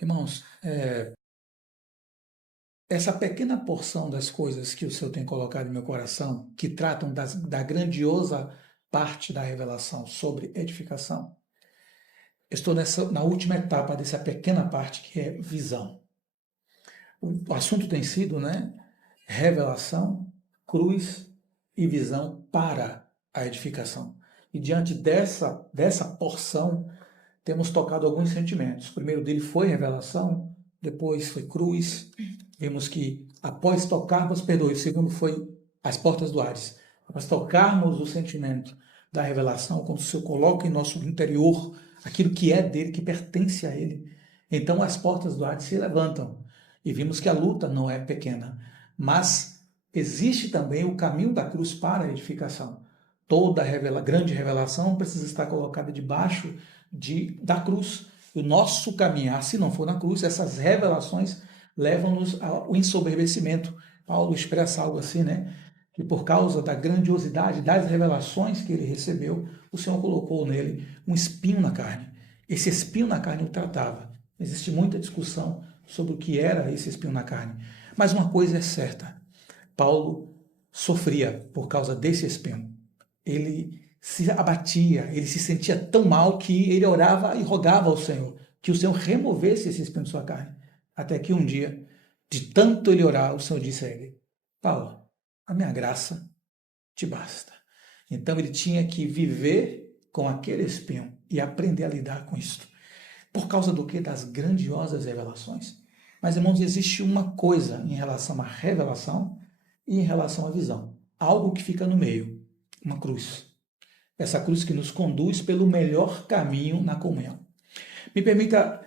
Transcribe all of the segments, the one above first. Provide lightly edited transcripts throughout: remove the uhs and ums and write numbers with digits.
Irmãos, essa pequena porção das coisas que o Senhor tem colocado em meu coração, que tratam da grandiosa parte da revelação sobre edificação, estou na última etapa dessa pequena parte que é visão. O assunto tem sido, né? Revelação, cruz e visão para a edificação. E diante dessa porção, temos tocado alguns sentimentos. O primeiro dele foi revelação, depois foi cruz. Vimos que após tocarmos, perdoe, o segundo foi as portas do Hades. Após tocarmos o sentimento da revelação, quando o Senhor coloca em nosso interior aquilo que é dele, que pertence a ele, então as portas do Hades se levantam. E vimos que a luta não é pequena, mas existe também o caminho da cruz para a edificação. Toda grande revelação precisa estar colocada debaixo da cruz. O nosso caminhar, se não for na cruz, essas revelações levam-nos ao ensoberbecimento. Paulo expressa algo assim, né? Que por causa da grandiosidade das revelações que ele recebeu, o Senhor colocou nele um espinho na carne. Esse espinho na carne o tratava. Existe muita discussão sobre o que era esse espinho na carne. Mas uma coisa é certa: Paulo sofria por causa desse espinho. Ele se abatia, ele se sentia tão mal que ele orava e rogava ao Senhor que o Senhor removesse esse espinho de sua carne. Até que um dia, de tanto ele orar, o Senhor disse a ele: Paulo, a minha graça te basta. Então ele tinha que viver com aquele espinho e aprender a lidar com isso. Por causa do que? Das grandiosas revelações. Mas, irmãos, existe uma coisa em relação à revelação e em relação à visão. Algo que fica no meio, uma cruz. Essa cruz que nos conduz pelo melhor caminho na comunhão. Me permita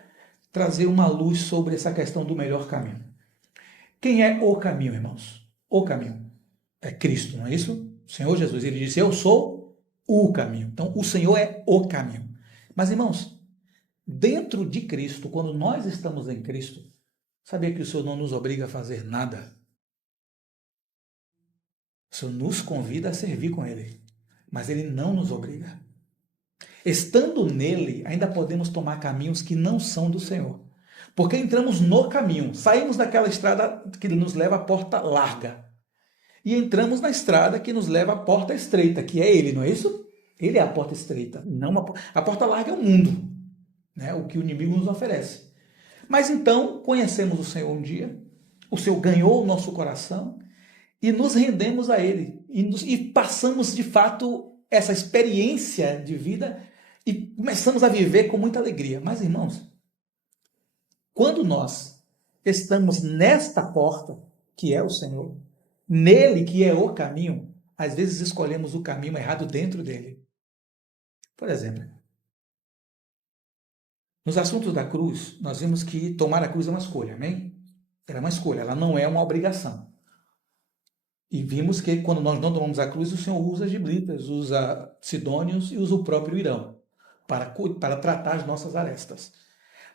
trazer uma luz sobre essa questão do melhor caminho. Quem é o caminho, irmãos? O caminho é Cristo, não é isso? O Senhor Jesus, ele disse: eu sou o caminho. Então, o Senhor é o caminho. Mas, irmãos, dentro de Cristo, quando nós estamos em Cristo, sabia que o Senhor não nos obriga a fazer nada? O Senhor nos convida a servir com Ele, mas Ele não nos obriga. Estando nele, ainda podemos tomar caminhos que não são do Senhor. Porque entramos no caminho, saímos daquela estrada que nos leva à porta larga. E entramos na estrada que nos leva à porta estreita, que é ele, não é isso? Ele é a porta estreita, não a porta larga é o mundo, né? O que o inimigo nos oferece. Mas então, conhecemos o Senhor um dia, o Senhor ganhou o nosso coração e nos rendemos a Ele. E passamos, de fato, essa experiência de vida e começamos a viver com muita alegria. Mas, irmãos, quando nós estamos nesta porta, que é o Senhor, nele que é o caminho, às vezes escolhemos o caminho errado dentro dele. Por exemplo, nos assuntos da cruz, nós vimos que tomar a cruz é uma escolha, amém? Ela é uma escolha, ela não é uma obrigação. E vimos que quando nós não tomamos a cruz, o Senhor usa giblitas, usa sidônios e usa o próprio Irão para tratar as nossas arestas.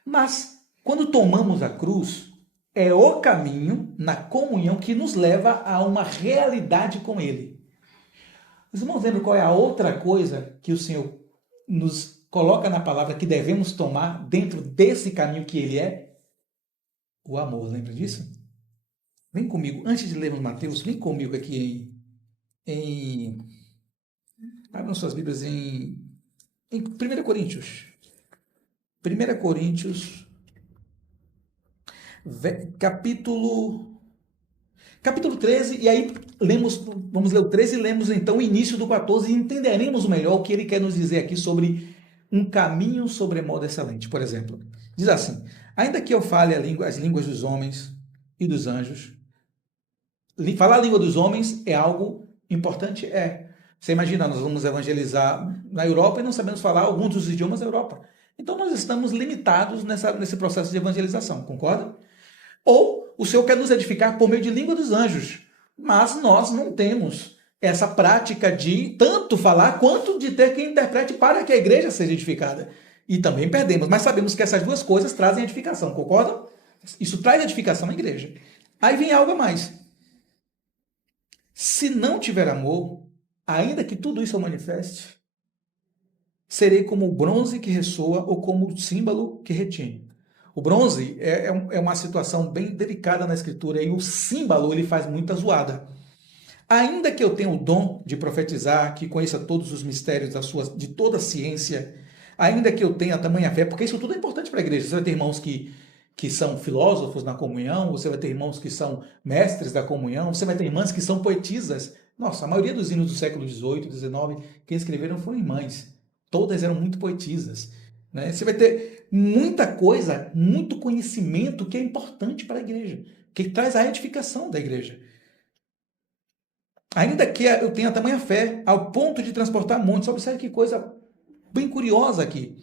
Mas, quando tomamos a cruz, é o caminho na comunhão que nos leva a uma realidade com Ele. Os irmãos lembram qual é a outra coisa que o Senhor nos coloca na palavra que devemos tomar dentro desse caminho que Ele é? O amor, lembra disso? Vem comigo, antes de lermos Mateus, vem comigo aqui abram suas Bíblias em 1 Coríntios. 1 Coríntios, capítulo 13, e aí vamos ler o 13 e lemos então o início do 14 e entenderemos melhor o que ele quer nos dizer aqui sobre um caminho sobremodo excelente. Por exemplo, diz assim: ainda que eu fale as línguas dos homens e dos anjos, falar a língua dos homens é algo importante? É. Você imagina, nós vamos evangelizar na Europa e não sabemos falar alguns dos idiomas da Europa. Então nós estamos limitados nesse processo de evangelização, concorda? Ou o Senhor quer nos edificar por meio de língua dos anjos, mas nós não temos essa prática de tanto falar quanto de ter quem interprete para que a igreja seja edificada. E também perdemos, mas sabemos que essas duas coisas trazem edificação, concorda? Isso traz edificação à igreja. Aí vem algo a mais. Se não tiver amor, ainda que tudo isso eu manifeste, serei como o bronze que ressoa ou como o símbolo que retine. O bronze é uma situação bem delicada na escritura e o símbolo ele faz muita zoada. Ainda que eu tenha o dom de profetizar, que conheça todos os mistérios de toda a ciência, ainda que eu tenha tamanha fé, porque isso tudo é importante para a igreja. Você vai ter irmãos que são filósofos na comunhão, você vai ter irmãos que são mestres da comunhão, você vai ter irmãs que são poetisas. Nossa, a maioria dos hinos do século XVIII, XIX, quem escreveram foram irmãs. Todas eram muito poetisas. Né? Você vai ter muita coisa, muito conhecimento que é importante para a igreja, que traz a edificação da igreja. Ainda que eu tenha tamanha fé, ao ponto de transportar montes. Observe que coisa bem curiosa aqui.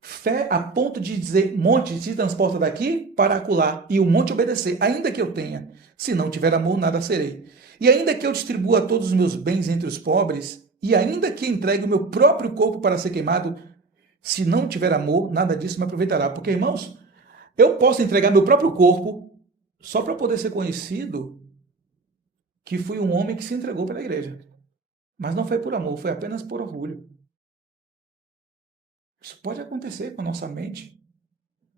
Fé a ponto de dizer, monte se transporta daqui para acolá, e o monte obedecer, ainda que eu tenha. Se não tiver amor, nada serei. E ainda que eu distribua todos os meus bens entre os pobres, e ainda que entregue o meu próprio corpo para ser queimado, se não tiver amor, nada disso me aproveitará. Porque, irmãos, eu posso entregar meu próprio corpo só para poder ser conhecido que fui um homem que se entregou pela igreja. Mas não foi por amor, foi apenas por orgulho. Isso pode acontecer com a nossa mente.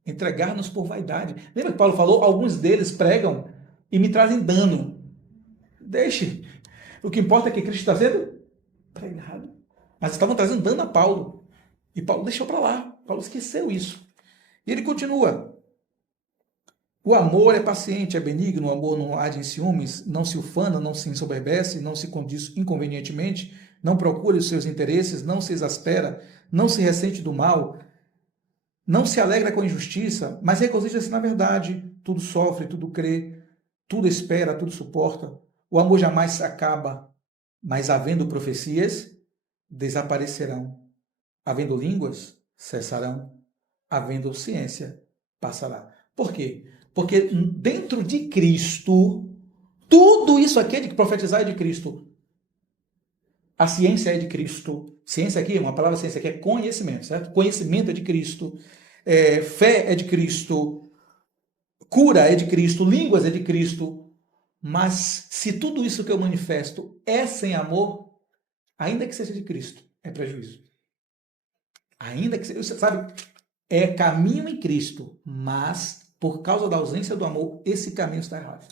Entregar-nos por vaidade. Lembra que Paulo falou? Alguns deles pregam e me trazem dano. Deixe. O que importa é que Cristo está sendo pregado. Mas estavam trazendo dano a Paulo. E Paulo deixou para lá. Paulo esqueceu isso. E ele continua. O amor é paciente, é benigno, o amor não age em ciúmes, não se ufana, não se ensoberbece, não se condiz inconvenientemente, não procura os seus interesses, não se exaspera, não se ressente do mal, não se alegra com a injustiça, mas regozija-se na verdade, tudo sofre, tudo crê, tudo espera, tudo suporta. O amor jamais se acaba, mas havendo profecias, desaparecerão. Havendo línguas, cessarão. Havendo ciência, passará. Por quê? Porque dentro de Cristo, tudo isso aqui é de profetizar é de Cristo. A ciência é de Cristo. Ciência aqui, uma palavra ciência aqui é conhecimento, certo? Conhecimento é de Cristo. Fé é de Cristo. Cura é de Cristo. Línguas é de Cristo. Mas se tudo isso que eu manifesto é sem amor, ainda que seja de Cristo, é prejuízo. Ainda que seja, você sabe, é caminho em Cristo, mas por causa da ausência do amor, esse caminho está errado.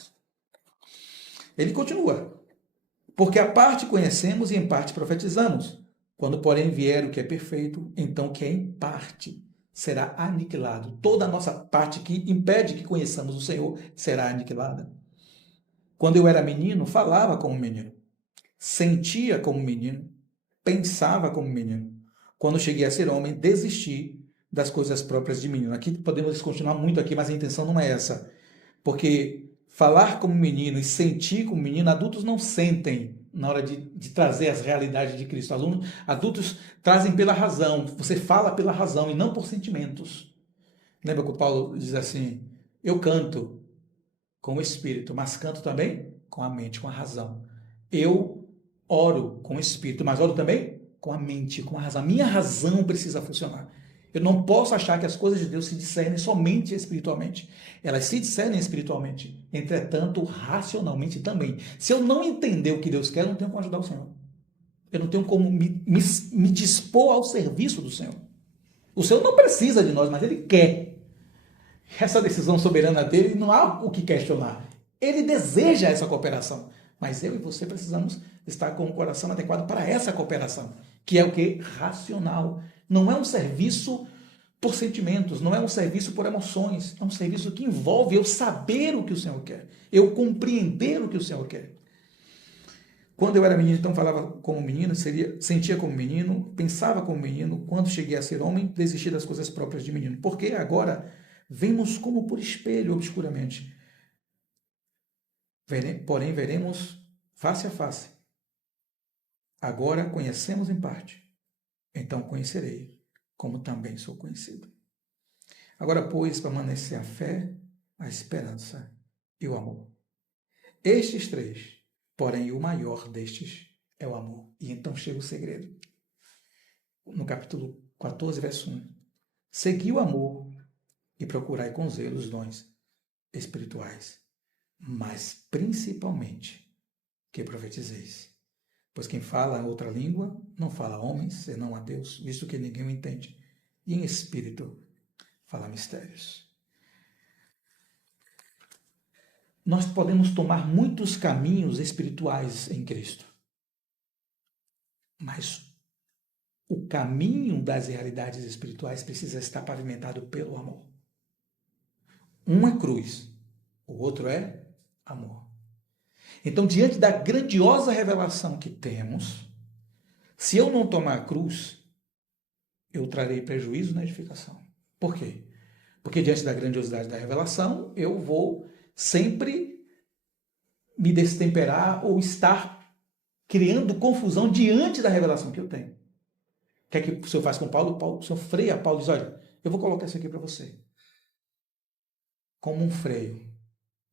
Ele continua. Porque a parte conhecemos e em parte profetizamos. Quando, porém, vier o que é perfeito, então o que é em parte será aniquilado. Toda a nossa parte que impede que conheçamos o Senhor será aniquilada. Quando eu era menino, falava como menino, sentia como menino, pensava como menino. Quando cheguei a ser homem, desisti das coisas próprias de menino. Aqui podemos continuar muito aqui, mas a intenção não é essa. Porque falar como menino e sentir como menino, adultos não sentem na hora de trazer as realidades de Cristo. Adultos trazem pela razão, você fala pela razão e não por sentimentos. Lembra que o Paulo diz assim, eu canto com o Espírito, mas canto também com a mente, com a razão. Eu oro com o Espírito, mas oro também com a mente, com a razão. A minha razão precisa funcionar. Eu não posso achar que as coisas de Deus se discernem somente espiritualmente. Elas se discernem espiritualmente, entretanto, racionalmente também. Se eu não entender o que Deus quer, eu não tenho como ajudar o Senhor. Eu não tenho como me dispor ao serviço do Senhor. O Senhor não precisa de nós, mas Ele quer. Essa decisão soberana dele não há o que questionar. Ele deseja essa cooperação. Mas eu e você precisamos estar com o coração adequado para essa cooperação, que é o que? Racional. Não é um serviço por sentimentos, não é um serviço por emoções, é um serviço que envolve eu saber o que o Senhor quer, eu compreender o que o Senhor quer. Quando eu era menino, então falava como menino, sentia como menino, pensava como menino. Quando cheguei a ser homem, desisti das coisas próprias de menino. Porque agora vemos como por espelho, obscuramente. Porém, veremos face a face. Agora conhecemos em parte. Então conhecerei, como também sou conhecido. Agora, pois, permanecer a fé, a esperança e o amor. Estes três, porém o maior destes é o amor. E então chega o segredo. No capítulo 14, verso 1. Segui o amor e procurai com zelo os dons espirituais, mas principalmente que profetizeis. Pois quem fala outra língua não fala a homens, senão a Deus, visto que ninguém o entende. E em espírito fala mistérios. nós podemos tomar muitos caminhos espirituais em Cristo, mas o caminho das realidades espirituais precisa estar pavimentado pelo amor. Um é cruz, o outro é amor. Então, diante da grandiosa revelação que temos, se eu não tomar a cruz, eu trarei prejuízo na edificação. Por quê? Porque diante da grandiosidade da revelação, eu vou sempre me destemperar ou estar criando confusão diante da revelação que eu tenho. O que é que o Senhor faz com Paulo? O Senhor freia Paulo e diz, olha, eu vou colocar isso aqui para você. Como um freio.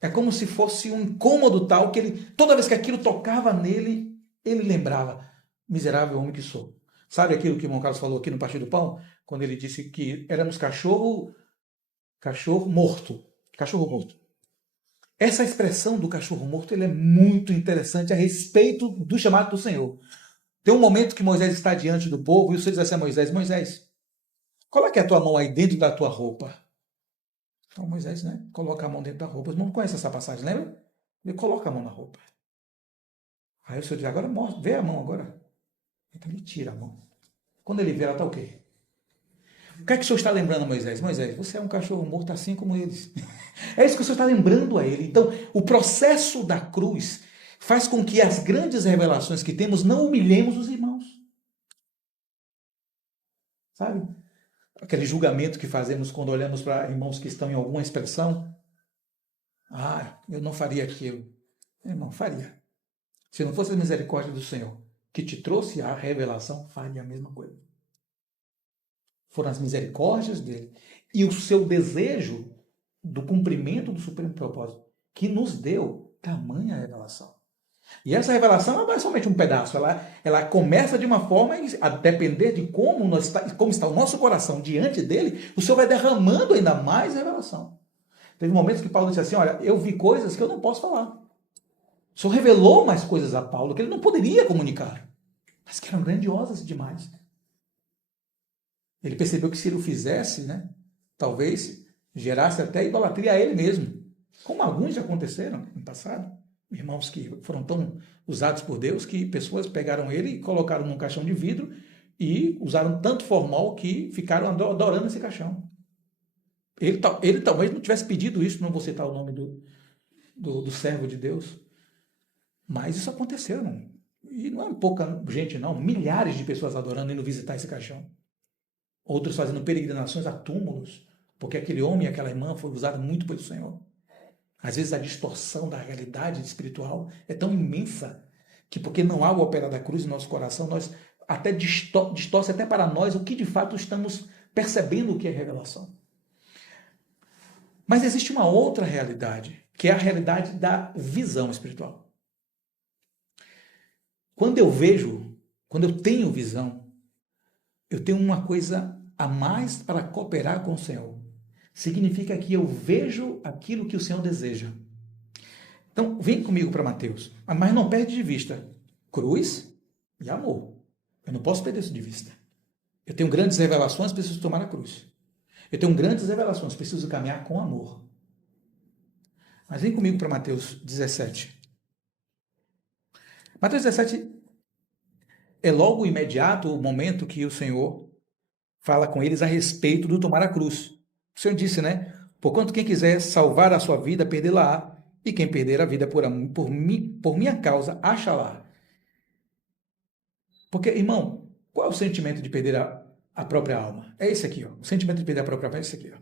É como se fosse um incômodo tal que ele, toda vez que aquilo tocava nele, ele lembrava, miserável homem que sou. Sabe aquilo que o irmão Carlos falou aqui no Partido do Pão? Quando ele disse que éramos cachorro morto. Cachorro morto. Essa expressão do cachorro morto ele é muito interessante a respeito do chamado do Senhor. Tem um momento que Moisés está diante do povo e o Senhor diz assim a Moisés, Moisés, coloque a tua mão aí dentro da tua roupa. Então Moisés, né, coloca a mão dentro da roupa. Não conhece essa passagem, lembra? Ele coloca a mão na roupa. Aí o Senhor diz, agora mostra, vê a mão agora. Então ele tira a mão. Quando ele vê, ela está o quê? O que é que o Senhor está lembrando a Moisés? Moisés, você é um cachorro morto assim como eles. É isso que o Senhor está lembrando a ele. Então, o processo da cruz faz com que as grandes revelações que temos não humilhemos os irmãos. Sabe? Aquele julgamento que fazemos quando olhamos para irmãos que estão em alguma expressão. Ah, eu não faria aquilo. Irmão, faria. Se não fosse a misericórdia do Senhor que te trouxe a revelação, faria a mesma coisa. Foram as misericórdias dele e o seu desejo do cumprimento do supremo propósito que nos deu tamanha revelação. E essa revelação não é somente um pedaço, ela começa de uma forma, a depender de como está o nosso coração diante dele, o Senhor vai derramando ainda mais revelação. Teve momentos que Paulo disse assim, olha, eu vi coisas que eu não posso falar. O Senhor revelou mais coisas a Paulo que ele não poderia comunicar, mas que eram grandiosas demais. Ele percebeu que se ele o fizesse, né, talvez gerasse até idolatria a ele mesmo, como alguns já aconteceram no passado. Irmãos que foram tão usados por Deus que pessoas pegaram ele e colocaram num caixão de vidro e usaram tanto formol que ficaram adorando esse caixão. Ele talvez não tivesse pedido isso, não vou citar o nome do servo de Deus, mas isso aconteceu. Não? E não é pouca gente não, milhares de pessoas adorando indo visitar esse caixão. Outros fazendo peregrinações a túmulos, porque aquele homem e aquela irmã foi usado muito pelo Senhor. Às vezes a distorção da realidade espiritual é tão imensa que porque não há o operar da cruz no nosso coração, nós até distorce até para nós o que de fato estamos percebendo o que é revelação. Mas existe uma outra realidade, que é a realidade da visão espiritual. Quando eu tenho visão, eu tenho uma coisa a mais para cooperar com o Senhor. Significa que eu vejo aquilo que o Senhor deseja. Então, vem comigo para Mateus. Mas não perde de vista cruz e amor. Eu não posso perder isso de vista. Eu tenho grandes revelações, preciso tomar a cruz. Eu tenho grandes revelações, preciso caminhar com amor. Mas vem comigo para Mateus 17. Mateus 17 é logo imediato o momento que o Senhor fala com eles a respeito do tomar a cruz. O Senhor disse, né? Porquanto quem quiser salvar a sua vida, perdê-la-á, e quem perder a vida por minha causa, acha-la. Porque, irmão, qual é o sentimento de perder a própria alma? É esse aqui, ó. O sentimento de perder a própria alma é esse aqui, ó.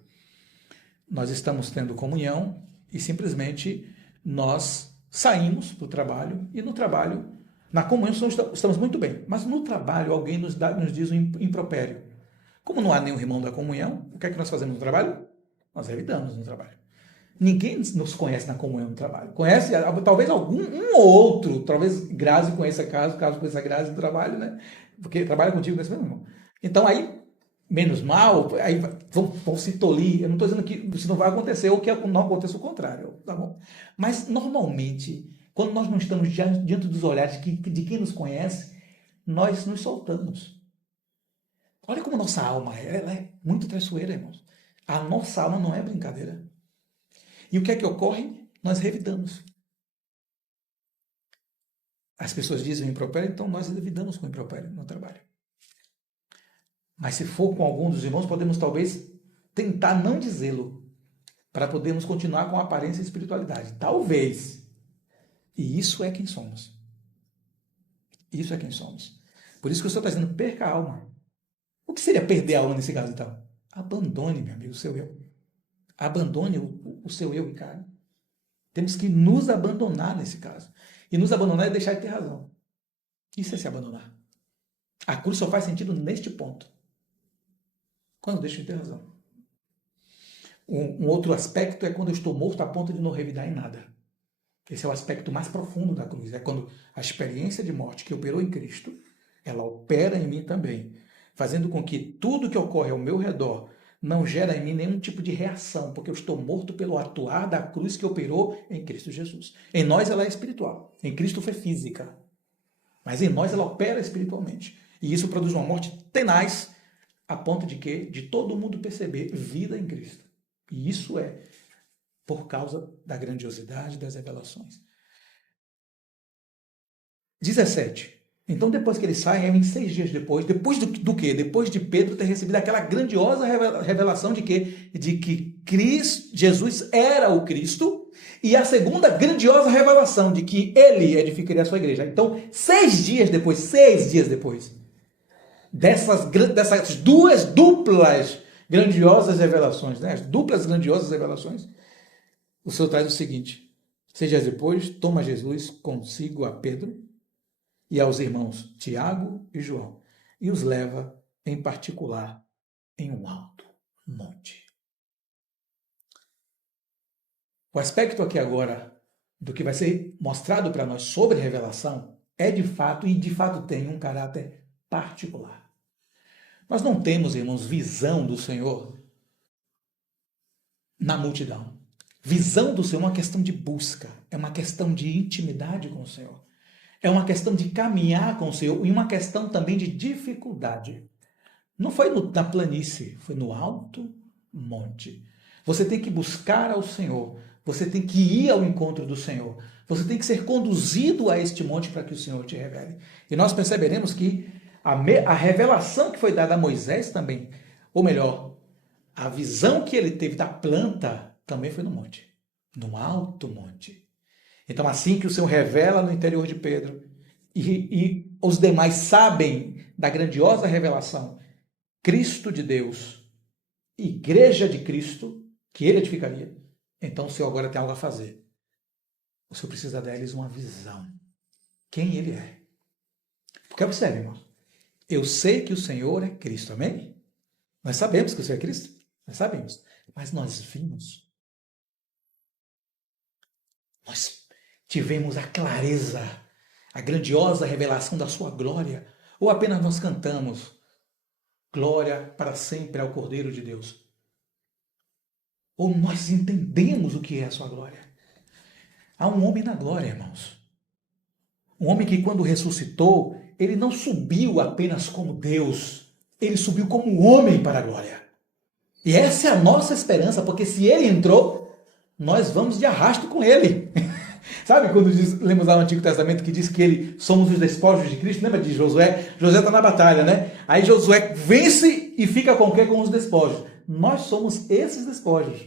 Nós estamos tendo comunhão e simplesmente nós saímos do trabalho e no trabalho, na comunhão estamos muito bem, mas no trabalho alguém nos diz um impropério. Como não há nenhum irmão da comunhão, o que é que nós fazemos no trabalho? Nós evitamos no trabalho. Ninguém nos conhece na comunhão no trabalho. Conhece talvez um ou outro, talvez Grazi conheça caso conheça Grazi no trabalho, né? Porque trabalha contigo nesse mesmo irmão. Então aí, menos mal, aí vão se tolir. Eu não estou dizendo que isso não vai acontecer ou que não aconteça o contrário, tá bom? Mas normalmente, quando nós não estamos diante dos olhares de quem nos conhece, nós nos soltamos. Olha como nossa alma ela é muito traiçoeira, irmãos. A nossa alma não é brincadeira. E o que é que ocorre? nós revidamos. As pessoas dizem o impropério, então nós revidamos com o impropério no trabalho. Mas se for com algum dos irmãos, podemos talvez tentar não dizê-lo, para podermos continuar com a aparência e espiritualidade. Talvez. E isso é quem somos. Isso é quem somos. Por isso que o Senhor está dizendo, perca a alma. O que seria perder a alma nesse caso, então? Abandone, meu amigo, o seu eu. Abandone o seu eu, Ricardo. Temos que nos abandonar nesse caso. E nos abandonar é deixar de ter razão. Isso é se abandonar. A cruz só faz sentido neste ponto. Quando eu deixo de ter razão. Um outro aspecto é quando eu estou morto a ponto de não revidar em nada. Esse é o aspecto mais profundo da cruz. É quando a experiência de morte que operou em Cristo, ela opera em mim também, fazendo com que tudo que ocorre ao meu redor não gera em mim nenhum tipo de reação, porque eu estou morto pelo atuar da cruz que operou em Cristo Jesus. Em nós ela é espiritual, em Cristo foi física, mas em nós ela opera espiritualmente. E isso produz uma morte tenaz, a ponto de que de todo mundo perceber vida em Cristo. E isso é por causa da grandiosidade das revelações. 17. Então, depois que eles saem, em 6 dias depois do quê? Depois de Pedro ter recebido aquela grandiosa revelação de que Jesus era o Cristo, e a segunda grandiosa revelação de que ele edificaria a sua igreja. Então, 6 dias depois, dessas duas duplas grandiosas revelações, né? As duplas grandiosas revelações, o Senhor traz o seguinte: 6 dias depois, toma Jesus consigo a Pedro e aos irmãos Tiago e João, e os leva, em particular, em um alto monte. O aspecto aqui agora do que vai ser mostrado para nós sobre revelação é de fato, e de fato tem um caráter particular. Nós não temos, irmãos, visão do Senhor na multidão. Visão do Senhor é uma questão de busca, é uma questão de intimidade com o Senhor. É uma questão de caminhar com o Senhor e uma questão também de dificuldade. Não foi na planície, foi no alto monte. Você tem que buscar ao Senhor, você tem que ir ao encontro do Senhor, você tem que ser conduzido a este monte para que o Senhor te revele. E nós perceberemos que a revelação que foi dada a Moisés também, ou melhor, a visão que ele teve da planta também foi no monte, no alto monte. Então, assim que o Senhor revela no interior de Pedro e os demais sabem da grandiosa revelação, Cristo de Deus, Igreja de Cristo, que ele edificaria, então o Senhor agora tem algo a fazer. O Senhor precisa dar-lhes uma visão. Quem ele é. Porque observe, irmão, eu sei que o Senhor é Cristo, amém? Nós sabemos que o Senhor é Cristo, nós sabemos, mas nós vimos. Nós tivemos a clareza, a grandiosa revelação da sua glória, ou apenas nós cantamos glória para sempre ao Cordeiro de Deus? Ou nós entendemos o que é a sua glória? Há um homem na glória, irmãos. Um homem que quando ressuscitou, ele não subiu apenas como Deus, ele subiu como homem para a glória. E essa é a nossa esperança, porque se ele entrou, nós vamos de arrasto com ele. Sabe quando lemos lá no Antigo Testamento que diz que somos os despojos de Cristo? Lembra de Josué? Josué está na batalha, né? Aí Josué vence e fica com o quê? Com os despojos. Nós somos esses despojos.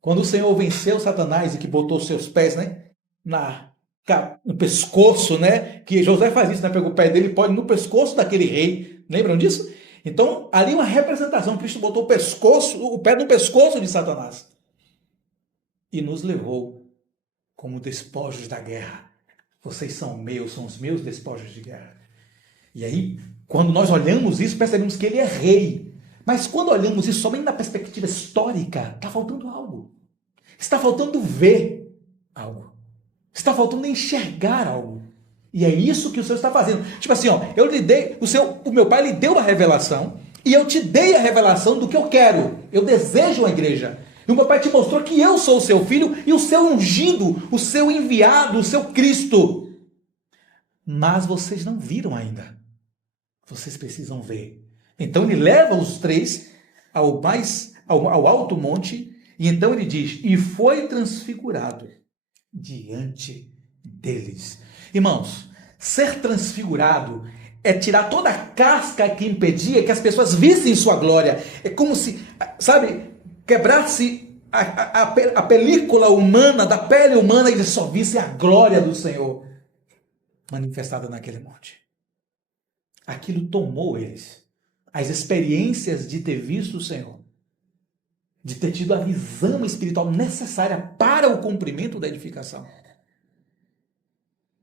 Quando o Senhor venceu Satanás e que botou seus pés, né, no pescoço, né? Que Josué faz isso, né? Pegou o pé dele e põe no pescoço daquele rei. Lembram disso? Então, ali uma representação. Cristo botou o pé no pescoço de Satanás. E nos levou como despojos da guerra. Vocês são meus, são os meus despojos de guerra. E aí, quando nós olhamos isso, percebemos que ele é rei. Mas quando olhamos isso somente na perspectiva histórica, está faltando algo. Está faltando ver algo. Está faltando enxergar algo. E é isso que o Senhor está fazendo. Tipo assim, ó, o meu pai lhe deu uma revelação e eu te dei a revelação do que eu quero. Eu desejo uma igreja. E o meu pai te mostrou que eu sou o seu filho e o seu ungido, o seu enviado, o seu Cristo. Mas vocês não viram ainda. Vocês precisam ver. Então ele leva os três ao alto monte E então ele diz, e foi transfigurado diante deles. Irmãos, ser transfigurado é tirar toda a casca que impedia que as pessoas vissem sua glória. É como se, sabe, quebrasse a película humana, da pele humana, e eles só vissem a glória do Senhor manifestada naquele monte. Aquilo tomou eles. As experiências de ter visto o Senhor, de ter tido a visão espiritual necessária para o cumprimento da edificação,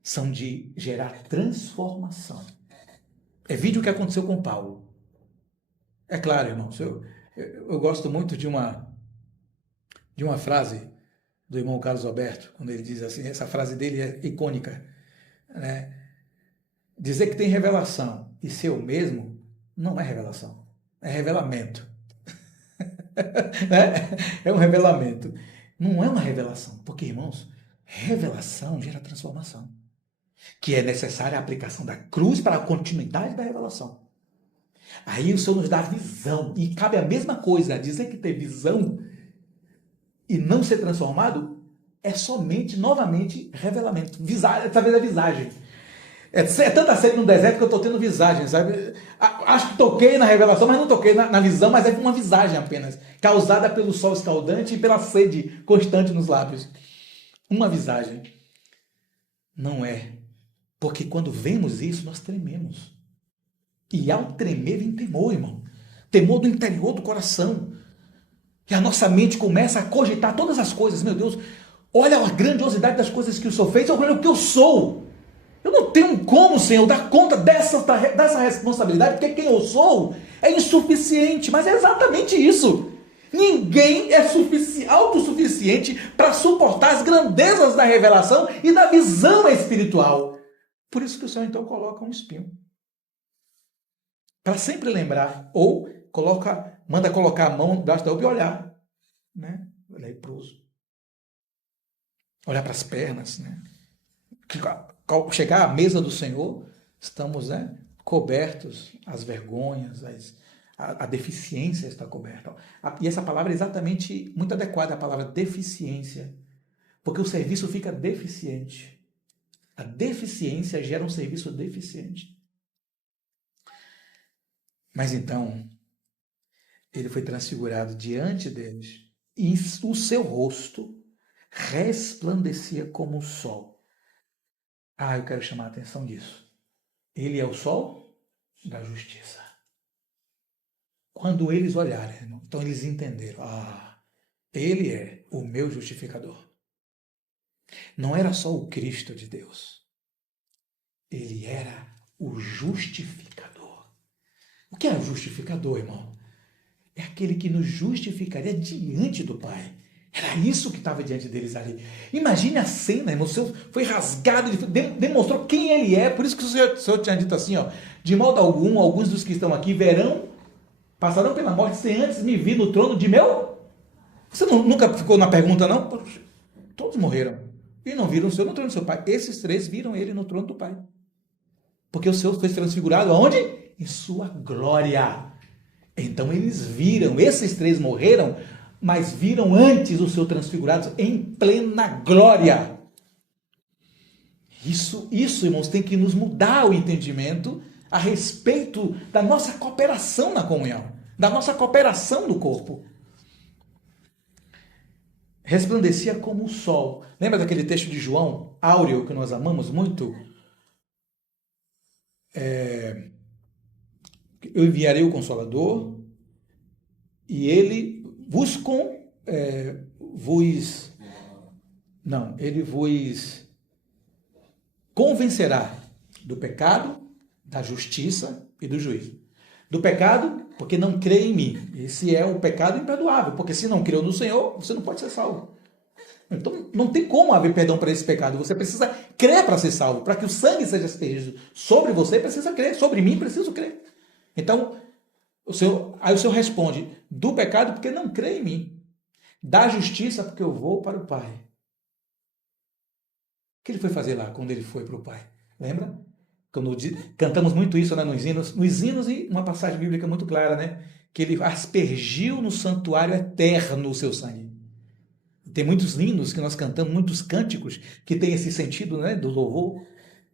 são de gerar transformação. É vídeo que aconteceu com Paulo. É claro, irmãos, eu gosto muito de uma frase do irmão Carlos Alberto, quando ele diz assim, essa frase dele é icônica, né? Dizer que tem revelação e ser o mesmo não é revelação, é revelamento. É um revelamento. Não é uma revelação, porque, irmãos, revelação gera transformação, que é necessária a aplicação da cruz para a continuidade da revelação. Aí o Senhor nos dá visão, e cabe a mesma coisa, dizer que ter visão e não ser transformado é somente, novamente, revelamento. Visagem, talvez a visagem. É tanta sede no deserto que eu estou tendo visagem, sabe? Acho que toquei na revelação, mas não toquei na visão, mas é uma visagem apenas, causada pelo sol escaldante e pela sede constante nos lábios. Uma visagem. Não é. Porque quando vemos isso, nós trememos. E ao tremer vem temor, irmão. Temor do interior do coração. E a nossa mente começa a cogitar todas as coisas. Meu Deus, olha a grandiosidade das coisas que o Senhor fez, olha o que eu sou. Eu não tenho como, Senhor, dar conta dessa responsabilidade, porque quem eu sou é insuficiente. Mas é exatamente isso. Ninguém é autossuficiente para suportar as grandezas da revelação e da visão espiritual. Por isso que o Senhor então coloca um espinho. Para sempre lembrar, ou manda colocar a mão debaixo da roupa e olhar, né? Leproso. Olhar para as pernas, né? Ao chegar à mesa do Senhor, estamos, né, cobertos, as vergonhas, a deficiência está coberta. E essa palavra é exatamente muito adequada, a palavra deficiência, porque o serviço fica deficiente. A deficiência gera um serviço deficiente. Mas então, ele foi transfigurado diante deles e o seu rosto resplandecia como o sol. Eu quero chamar a atenção disso. Ele é o sol da justiça. Quando eles olharem, então eles entenderam. Ele é o meu justificador. Não era só o Cristo de Deus. Ele era o justificador. O que é o justificador, irmão? É aquele que nos justificaria diante do Pai. Era isso que estava diante deles ali. Imagine a cena, irmão. O Senhor foi rasgado, ele demonstrou quem ele é. Por isso que o Senhor tinha dito assim, de modo algum, alguns dos que estão aqui passarão pela morte sem antes me vir no trono de meu. Você nunca ficou na pergunta, não? Todos morreram. E não viram o Senhor no trono do seu Pai. Esses 3 viram ele no trono do Pai. Porque o Senhor foi transfigurado aonde? Em sua glória. Então eles viram, esses 3 morreram, mas viram antes o Senhor transfigurado em plena glória. Isso, irmãos, tem que nos mudar o entendimento a respeito da nossa cooperação na comunhão, da nossa cooperação no corpo. Resplandecia como o sol. Lembra daquele texto de João, áureo, que nós amamos muito? Eu enviarei o Consolador e ele vos convencerá do pecado, da justiça e do juízo. Do pecado, porque não crê em mim. Esse é o pecado imperdoável, porque se não creu no Senhor, você não pode ser salvo. Então, não tem como haver perdão para esse pecado. Você precisa crer para ser salvo. Para que o sangue seja aspergido sobre você, precisa crer. Sobre mim, preciso crer. Então, aí o Senhor responde, do pecado, porque não crê em mim. Da justiça, porque eu vou para o Pai. O que ele foi fazer lá, quando ele foi para o Pai? Lembra? Quando cantamos muito isso, né, nos hinos, e uma passagem bíblica muito clara, né? Que ele aspergiu no santuário eterno o seu sangue. Tem muitos hinos que nós cantamos, muitos cânticos que tem esse sentido, né, do louvor,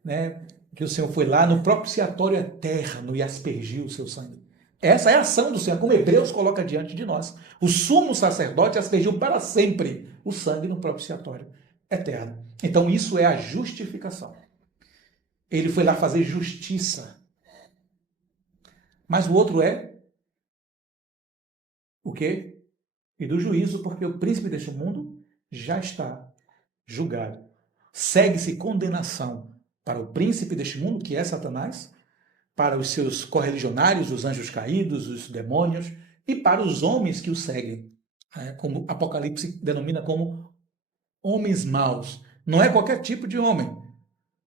né, que o Senhor foi lá no propiciatório eterno e aspergiu o seu sangue. Essa é a ação do Senhor, como Hebreus coloca diante de nós. O sumo sacerdote aspergiu para sempre o sangue no propiciatório eterno. Então isso é a justificação. Ele foi lá fazer justiça. Mas o outro é o quê? E do juízo, porque o príncipe deste mundo já está julgado. Segue-se condenação para o príncipe deste mundo, que é Satanás, para os seus correligionários, os anjos caídos, os demônios, e para os homens que o seguem, como Apocalipse denomina como homens maus. Não é qualquer tipo de homem,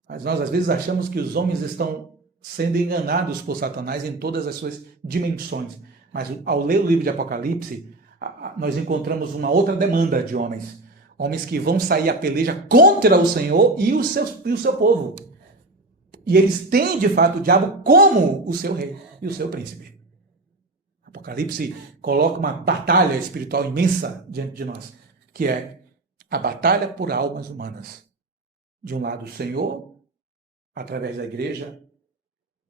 mas nós às vezes achamos que os homens estão sendo enganados por Satanás em todas as suas dimensões. Mas ao ler o livro de Apocalipse, nós encontramos uma outra demanda de homens. Homens que vão sair à peleja contra o Senhor e o seu povo. E eles têm, de fato, o diabo como o seu rei e o seu príncipe. Apocalipse coloca uma batalha espiritual imensa diante de nós, que é a batalha por almas humanas. De um lado, o Senhor, através da igreja,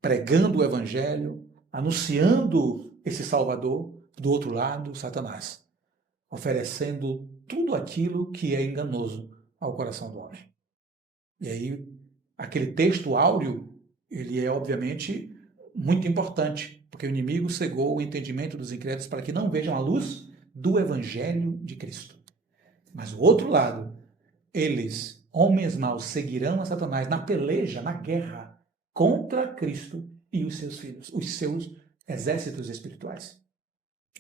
pregando o evangelho, anunciando esse Salvador. Do outro lado, Satanás, oferecendo tudo aquilo que é enganoso ao coração do homem. E aí, aquele texto áureo, ele é obviamente muito importante, porque o inimigo cegou o entendimento dos incrédulos para que não vejam a luz do evangelho de Cristo. Mas o outro lado, eles, homens maus, seguirão a Satanás na peleja, na guerra contra Cristo e os seus filhos, os seus exércitos espirituais.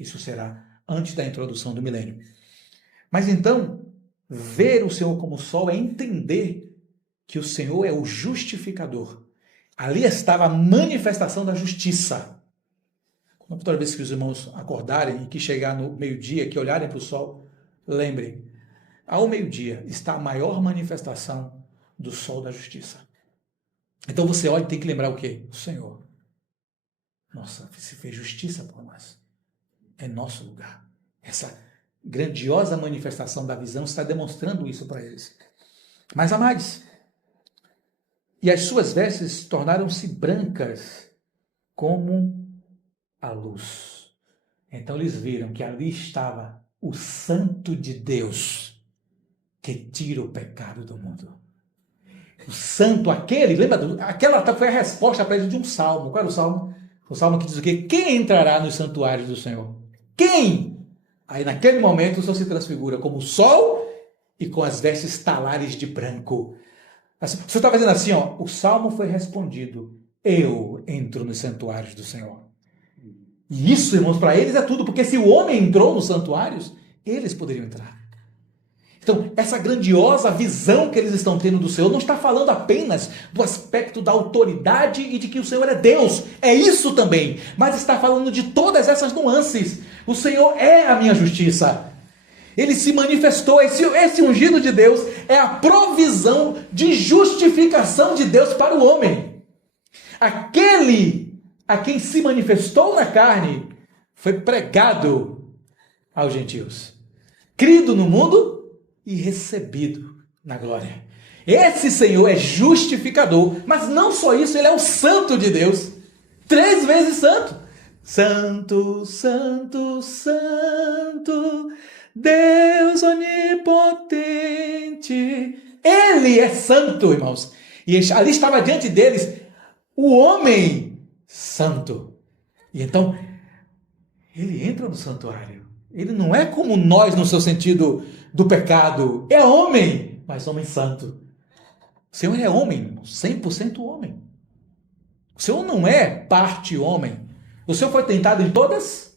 Isso será antes da introdução do milênio. Mas então, ver o Senhor como sol é entender que o Senhor é o justificador. Ali estava a manifestação da justiça. Toda vez que os irmãos acordarem e que chegar no meio-dia, que olharem para o sol, lembrem, ao meio-dia está a maior manifestação do sol da justiça. Então você olha e tem que lembrar o quê? O Senhor. Nossa, se fez justiça por nós. É nosso lugar. Essa grandiosa manifestação da visão está demonstrando isso para eles. Mas há mais. E as suas vestes tornaram-se brancas como a luz. Então eles viram que ali estava o Santo de Deus, que tira o pecado do mundo. O santo aquele, lembra? Aquela foi a resposta para eles de um salmo. Qual era o salmo? O salmo que diz o quê? Quem entrará nos santuários do Senhor? Quem? Aí naquele momento o Senhor se transfigura como o sol e com as vestes talares de branco. Assim, você está fazendo assim, ó, o salmo foi respondido. Eu entro nos santuários do Senhor. E isso, irmãos, para eles é tudo, porque se o homem entrou nos santuários, eles poderiam entrar. Então, essa grandiosa visão que eles estão tendo do Senhor não está falando apenas do aspecto da autoridade e de que o Senhor é Deus. É isso também. Mas está falando de todas essas nuances. O Senhor é a minha justiça. Ele se manifestou. Esse ungido de Deus é a provisão de justificação de Deus para o homem. Aquele a quem se manifestou na carne foi pregado aos gentios. Crido no mundo e recebido na glória. Esse Senhor é justificador, mas não só isso, ele é o santo de Deus, 3 vezes santo. Santo, santo, santo, Deus onipotente. Ele é santo, irmãos. E ali estava diante deles o homem santo. E então, ele entra no santuário. Ele não é como nós no seu sentido do pecado. É homem, mas homem santo. O Senhor é homem, 100% homem. O Senhor não é parte homem. O Senhor foi tentado em todas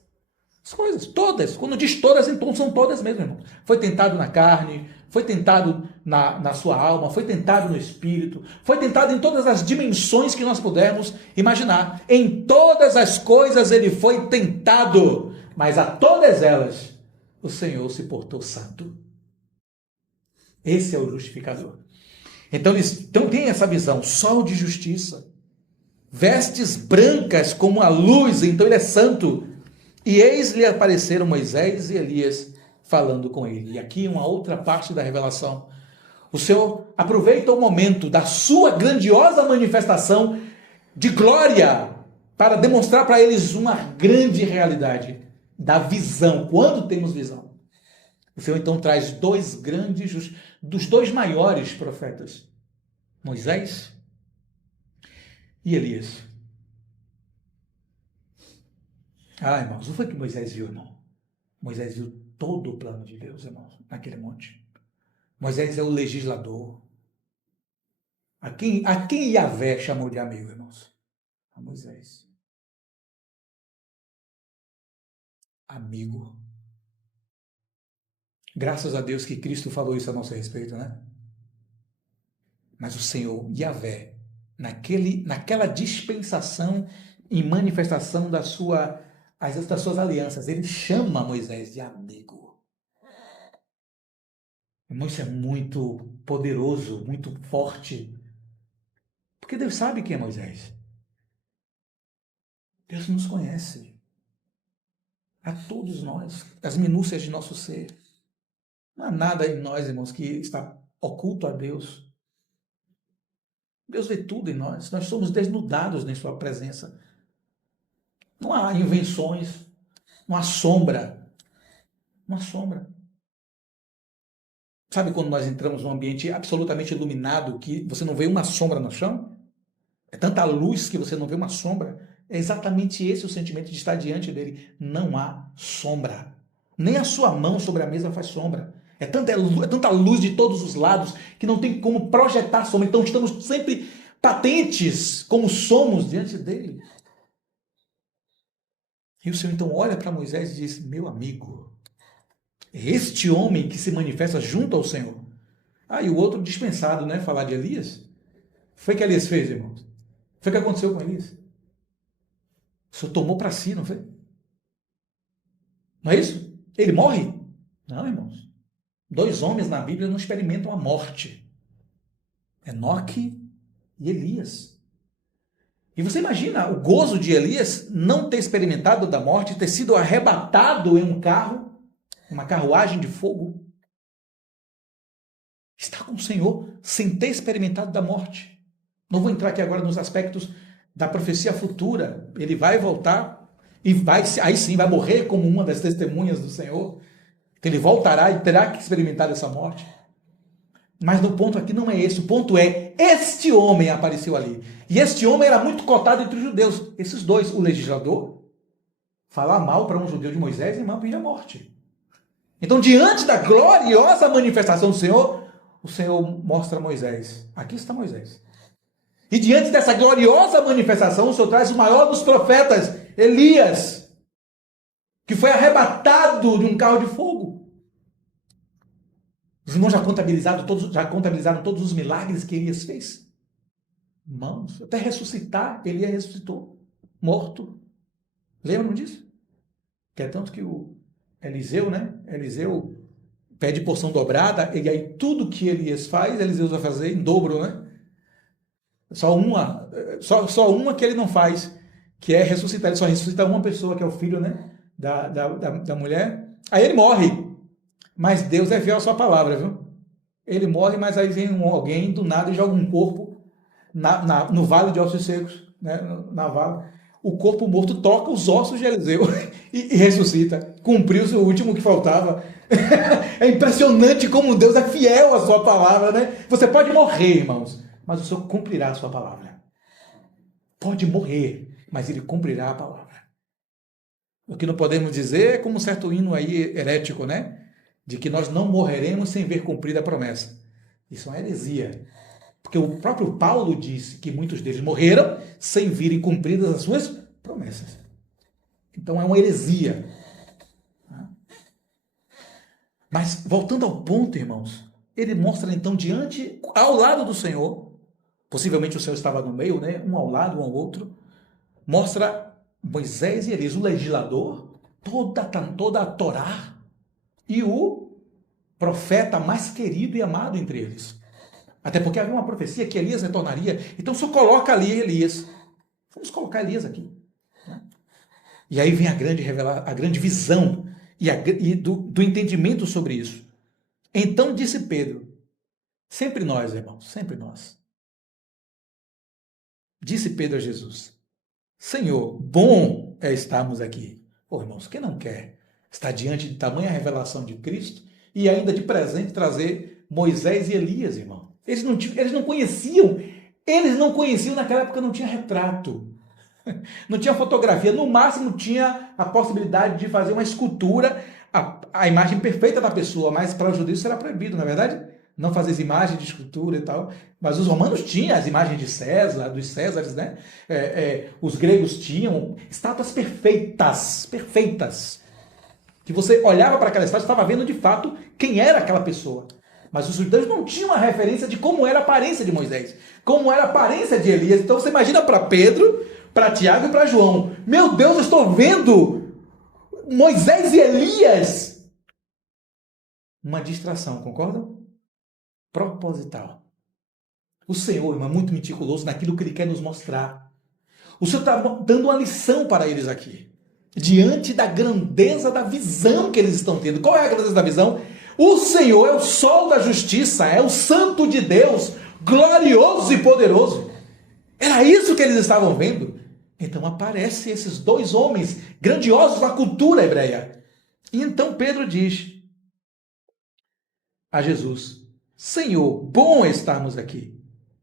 as coisas, todas. Quando diz todas, então são todas mesmo, irmão. Foi tentado na carne, foi tentado na sua alma, foi tentado no espírito, foi tentado em todas as dimensões que nós pudermos imaginar. Em todas as coisas ele foi tentado, mas a todas elas o Senhor se portou santo. Esse é o justificador. Então eles têm essa visão, sol de justiça, vestes brancas como a luz, então ele é santo. E eis lhe apareceram Moisés e Elias falando com ele. E aqui uma outra parte da revelação. O Senhor aproveita o momento da sua grandiosa manifestação de glória para demonstrar para eles uma grande realidade da visão. Quando temos visão? O Senhor então traz dos dois maiores profetas, Moisés e Elias. Ah, irmãos, não foi que Moisés viu, irmão. Moisés viu todo o plano de Deus, irmãos, naquele monte. Moisés é o legislador. A quem Yahvé chamou de amigo, irmãos? A Moisés. Amigo. Graças a Deus que Cristo falou isso a nosso respeito, né? Mas o Senhor, Yahvé, naquela dispensação e manifestação das suas alianças, ele chama Moisés de amigo. Irmão, isso é muito poderoso, muito forte. Porque Deus sabe quem é Moisés. Deus nos conhece. A todos nós, as minúcias de nosso ser. Não há nada em nós, irmãos, que está oculto a Deus. Deus vê tudo em nós. Nós somos desnudados em sua presença. Não há invenções. Não há sombra. Não há sombra. Sabe quando nós entramos num ambiente absolutamente iluminado que você não vê uma sombra no chão? É tanta luz que você não vê uma sombra. É exatamente esse o sentimento de estar diante dele. Não há sombra. Nem a sua mão sobre a mesa faz sombra. É tanta luz de todos os lados que não tem como projetar sombra. Então estamos sempre patentes como somos diante dele. E o Senhor então olha para Moisés e diz: meu amigo, este homem que se manifesta junto ao Senhor. Ah, e o outro dispensado, né? Falar de Elias. Foi o que Elias fez, irmãos? Foi o que aconteceu com Elias. O Senhor tomou para si, não foi? Não é isso? Ele morre? Não, irmãos. 2 homens na Bíblia não experimentam a morte. Enoque e Elias. E você imagina o gozo de Elias não ter experimentado da morte, ter sido arrebatado em um carro, uma carruagem de fogo. Está com o Senhor sem ter experimentado da morte. Não vou entrar aqui agora nos aspectos da profecia futura. Ele vai voltar e aí sim vai morrer como uma das testemunhas do Senhor. Ele voltará e terá que experimentar essa morte. Mas o ponto aqui não é esse. O ponto é, este homem apareceu ali. E este homem era muito cotado entre os judeus. Esses dois, o legislador, falar mal para um judeu de Moisés, irmão, pedir a morte. Então, diante da gloriosa manifestação do Senhor, o Senhor mostra a Moisés. Aqui está Moisés. E diante dessa gloriosa manifestação, o Senhor traz o maior dos profetas, Elias, que foi arrebatado de um carro de fogo. Os irmãos já contabilizaram todos os milagres que Elias fez? Irmãos, até ressuscitar, Elias ressuscitou, morto. Lembram disso? Que é tanto que o Eliseu, né? Eliseu pede porção dobrada, e aí tudo que Elias faz, Eliseu vai fazer em dobro, né? Só uma que ele não faz, que é ressuscitar. Ele só ressuscita uma pessoa, que é o filho, né? Da mulher. Aí ele morre. Mas Deus é fiel à sua palavra, viu? Ele morre, mas aí vem alguém do nada e joga um corpo no vale de ossos secos, né? Na vala. O corpo morto toca os ossos de Eliseu e ressuscita. Cumpriu-se o último que faltava. É impressionante como Deus é fiel à sua palavra, né? Você pode morrer, irmãos, mas o Senhor cumprirá a sua palavra. Pode morrer, mas ele cumprirá a palavra. O que não podemos dizer é como um certo hino aí herético, né? De que nós não morreremos sem ver cumprida a promessa. Isso é uma heresia. Porque o próprio Paulo disse que muitos deles morreram sem virem cumpridas as suas promessas. Então é uma heresia. Mas voltando ao ponto, irmãos, ele mostra então ao lado do Senhor, possivelmente o Senhor estava no meio, né? Um ao lado, um ao outro, mostra Moisés e Elias, o legislador, toda a Torá, e o profeta mais querido e amado entre eles. Até porque havia uma profecia que Elias retornaria. Então só coloca ali Elias. Vamos colocar Elias aqui. E aí vem a grande visão e do entendimento sobre isso. Então disse Pedro, sempre nós, irmãos, sempre nós. Disse Pedro a Jesus, Senhor, bom é estarmos aqui. Pô, irmãos, quem não quer estar diante de tamanha revelação de Cristo e ainda de presente trazer Moisés e Elias, irmão? Eles não conheciam, naquela época não tinha retrato, não tinha fotografia, no máximo tinha a possibilidade de fazer uma escultura, a imagem perfeita da pessoa, mas para os judeus isso era proibido, não é verdade? Não fazer as imagens de escultura e tal, mas os romanos tinham as imagens de César, dos Césares, né? Os gregos tinham estátuas perfeitas, que você olhava para aquela estátua e estava vendo de fato quem era aquela pessoa. Mas os judeus não tinham a referência de como era a aparência de Moisés, como era a aparência de Elias. Então você imagina para Pedro, para Tiago e para João, meu Deus, eu estou vendo Moisés e Elias. Uma distração, concordam? Proposital. O Senhor, irmão, é muito meticuloso naquilo que Ele quer nos mostrar. O Senhor está dando uma lição para eles aqui, diante da grandeza da visão que eles estão tendo. Qual é a grandeza da visão? O Senhor é o sol da justiça, é o Santo de Deus, glorioso e poderoso. Era isso que eles estavam vendo. Então aparecem esses dois homens grandiosos na cultura hebreia. E então Pedro diz a Jesus, Senhor, bom estarmos aqui.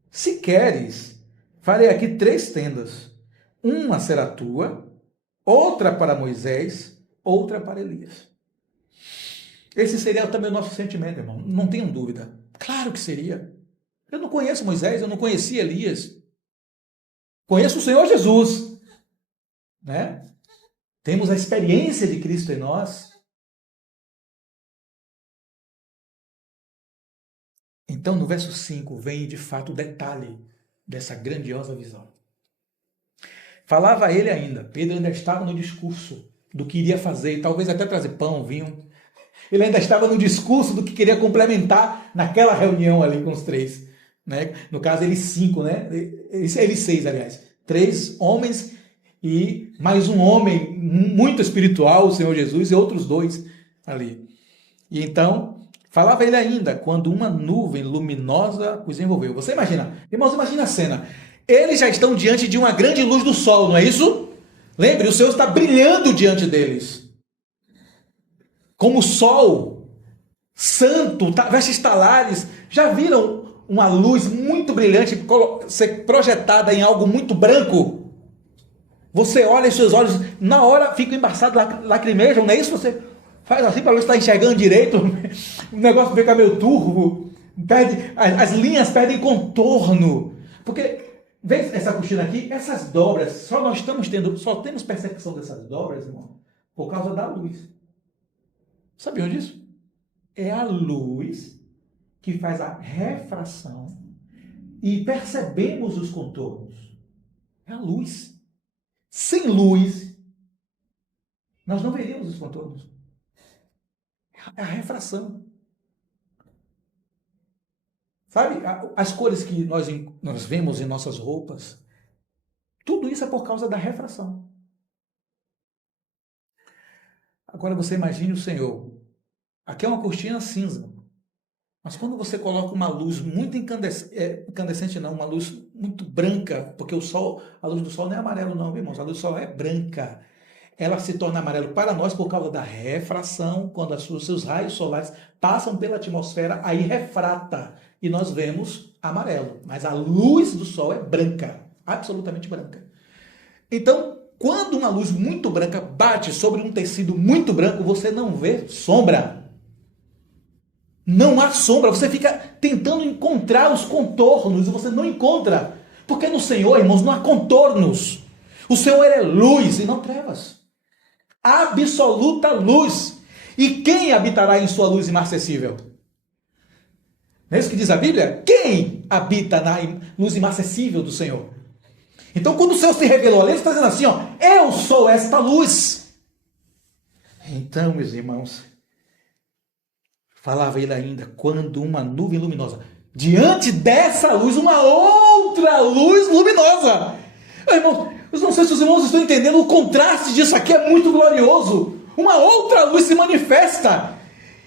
Se queres, farei aqui 3 tendas. Uma será tua, outra para Moisés, outra para Elias. Esse seria também o nosso sentimento, irmão. Não tenham dúvida. Claro que seria. Eu não conheço Moisés, eu não conhecia Elias. Conheço o Senhor Jesus, né? Temos a experiência de Cristo em nós. Então, no verso 5, vem de fato o detalhe dessa grandiosa visão. Falava ele ainda, Pedro ainda estava no discurso do que iria fazer, talvez até trazer pão, vinho. Ele ainda estava no discurso do que queria complementar naquela reunião ali com os 3. Né? No caso, eles 5, né? Eles 6, aliás. 3 homens e mais um homem muito espiritual, o Senhor Jesus, e outros 2 ali. E então, falava ele ainda, quando uma nuvem luminosa os envolveu. Você imagina, irmãos, imagina a cena. Eles já estão diante de uma grande luz do sol, não é isso? Lembre, o Senhor está brilhando diante deles. Como o sol, santo, vestes talares. Já viram uma luz muito brilhante ser projetada em algo muito branco? Você olha e seus olhos, na hora, ficam embaçados, lacrimejam, não é isso? Você faz assim para ver se está enxergando direito. O negócio fica meio turvo. As linhas perdem contorno. Porque, vê essa cortina aqui, essas dobras, só temos percepção dessas dobras, irmão, por causa da luz. Sabiam disso? É a luz que faz a refração e percebemos os contornos. É a luz. Sem luz, nós não veríamos os contornos. É a refração. Sabe, as cores que nós vemos em nossas roupas, tudo isso é por causa da refração. Agora você imagine o Senhor. Aqui é uma cortina cinza. Mas quando você coloca uma luz muito incandescente, não, uma luz muito branca, porque a luz do sol não é amarelo não, irmãos, a luz do sol é branca. Ela se torna amarelo para nós por causa da refração, quando os seus raios solares passam pela atmosfera, aí refrata, e nós vemos amarelo. Mas a luz do sol é branca, absolutamente branca. Então, quando uma luz muito branca bate sobre um tecido muito branco, você não vê sombra. Não há sombra, você fica tentando encontrar os contornos e você não encontra. Porque no Senhor, irmãos, não há contornos. O Senhor é luz e não trevas. Absoluta luz. E quem habitará em sua luz inacessível? Não é isso que diz a Bíblia? Quem habita na luz inacessível do Senhor? Então, quando o Senhor se revelou ali, ele está dizendo assim, ó, eu sou esta luz. Então, meus irmãos, falava ele ainda, quando uma nuvem luminosa, diante dessa luz, uma outra luz luminosa. Irmãos, eu não sei se os irmãos estão entendendo, o contraste disso aqui é muito glorioso. uma outra luz se manifesta.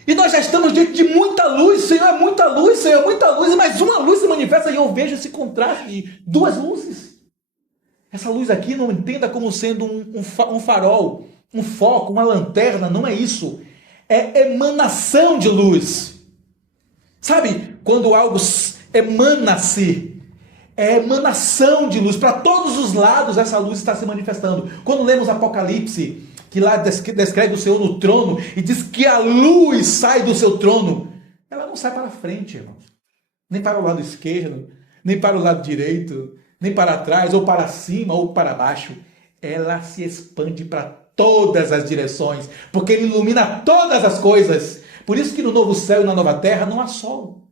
E nós já estamos diante de muita luz, Senhor, é muita luz, Senhor, é muita luz, mas uma luz se manifesta e eu vejo esse contraste de duas luzes. Essa luz aqui não entenda como sendo um farol, um foco, uma lanterna, não é isso. É emanação de luz. Sabe, quando algo emana-se, é emanação de luz. Para todos os lados essa luz está se manifestando. Quando lemos Apocalipse, que lá descreve o Senhor no trono e diz que a luz sai do seu trono, ela não sai para frente, irmãos. Nem para o lado esquerdo, nem para o lado direito, nem para trás, ou para cima, ou para baixo. Ela se expande para todas as direções, porque ele ilumina todas as coisas. Por isso que no novo céu e na nova terra não há sol.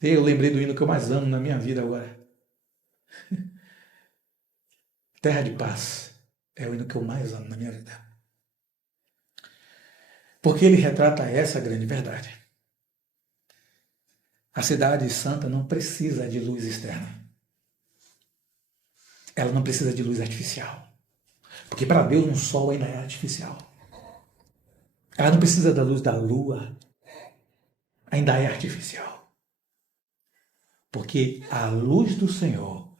Eu lembrei do hino que eu mais amo na minha vida agora. Terra de paz é o hino que eu mais amo na minha vida. Porque ele retrata essa grande verdade. A cidade santa não precisa de luz externa. Ela não precisa de luz artificial. Porque para Deus um sol ainda é artificial. Ela não precisa da luz da lua. Ainda é artificial. Porque a luz do Senhor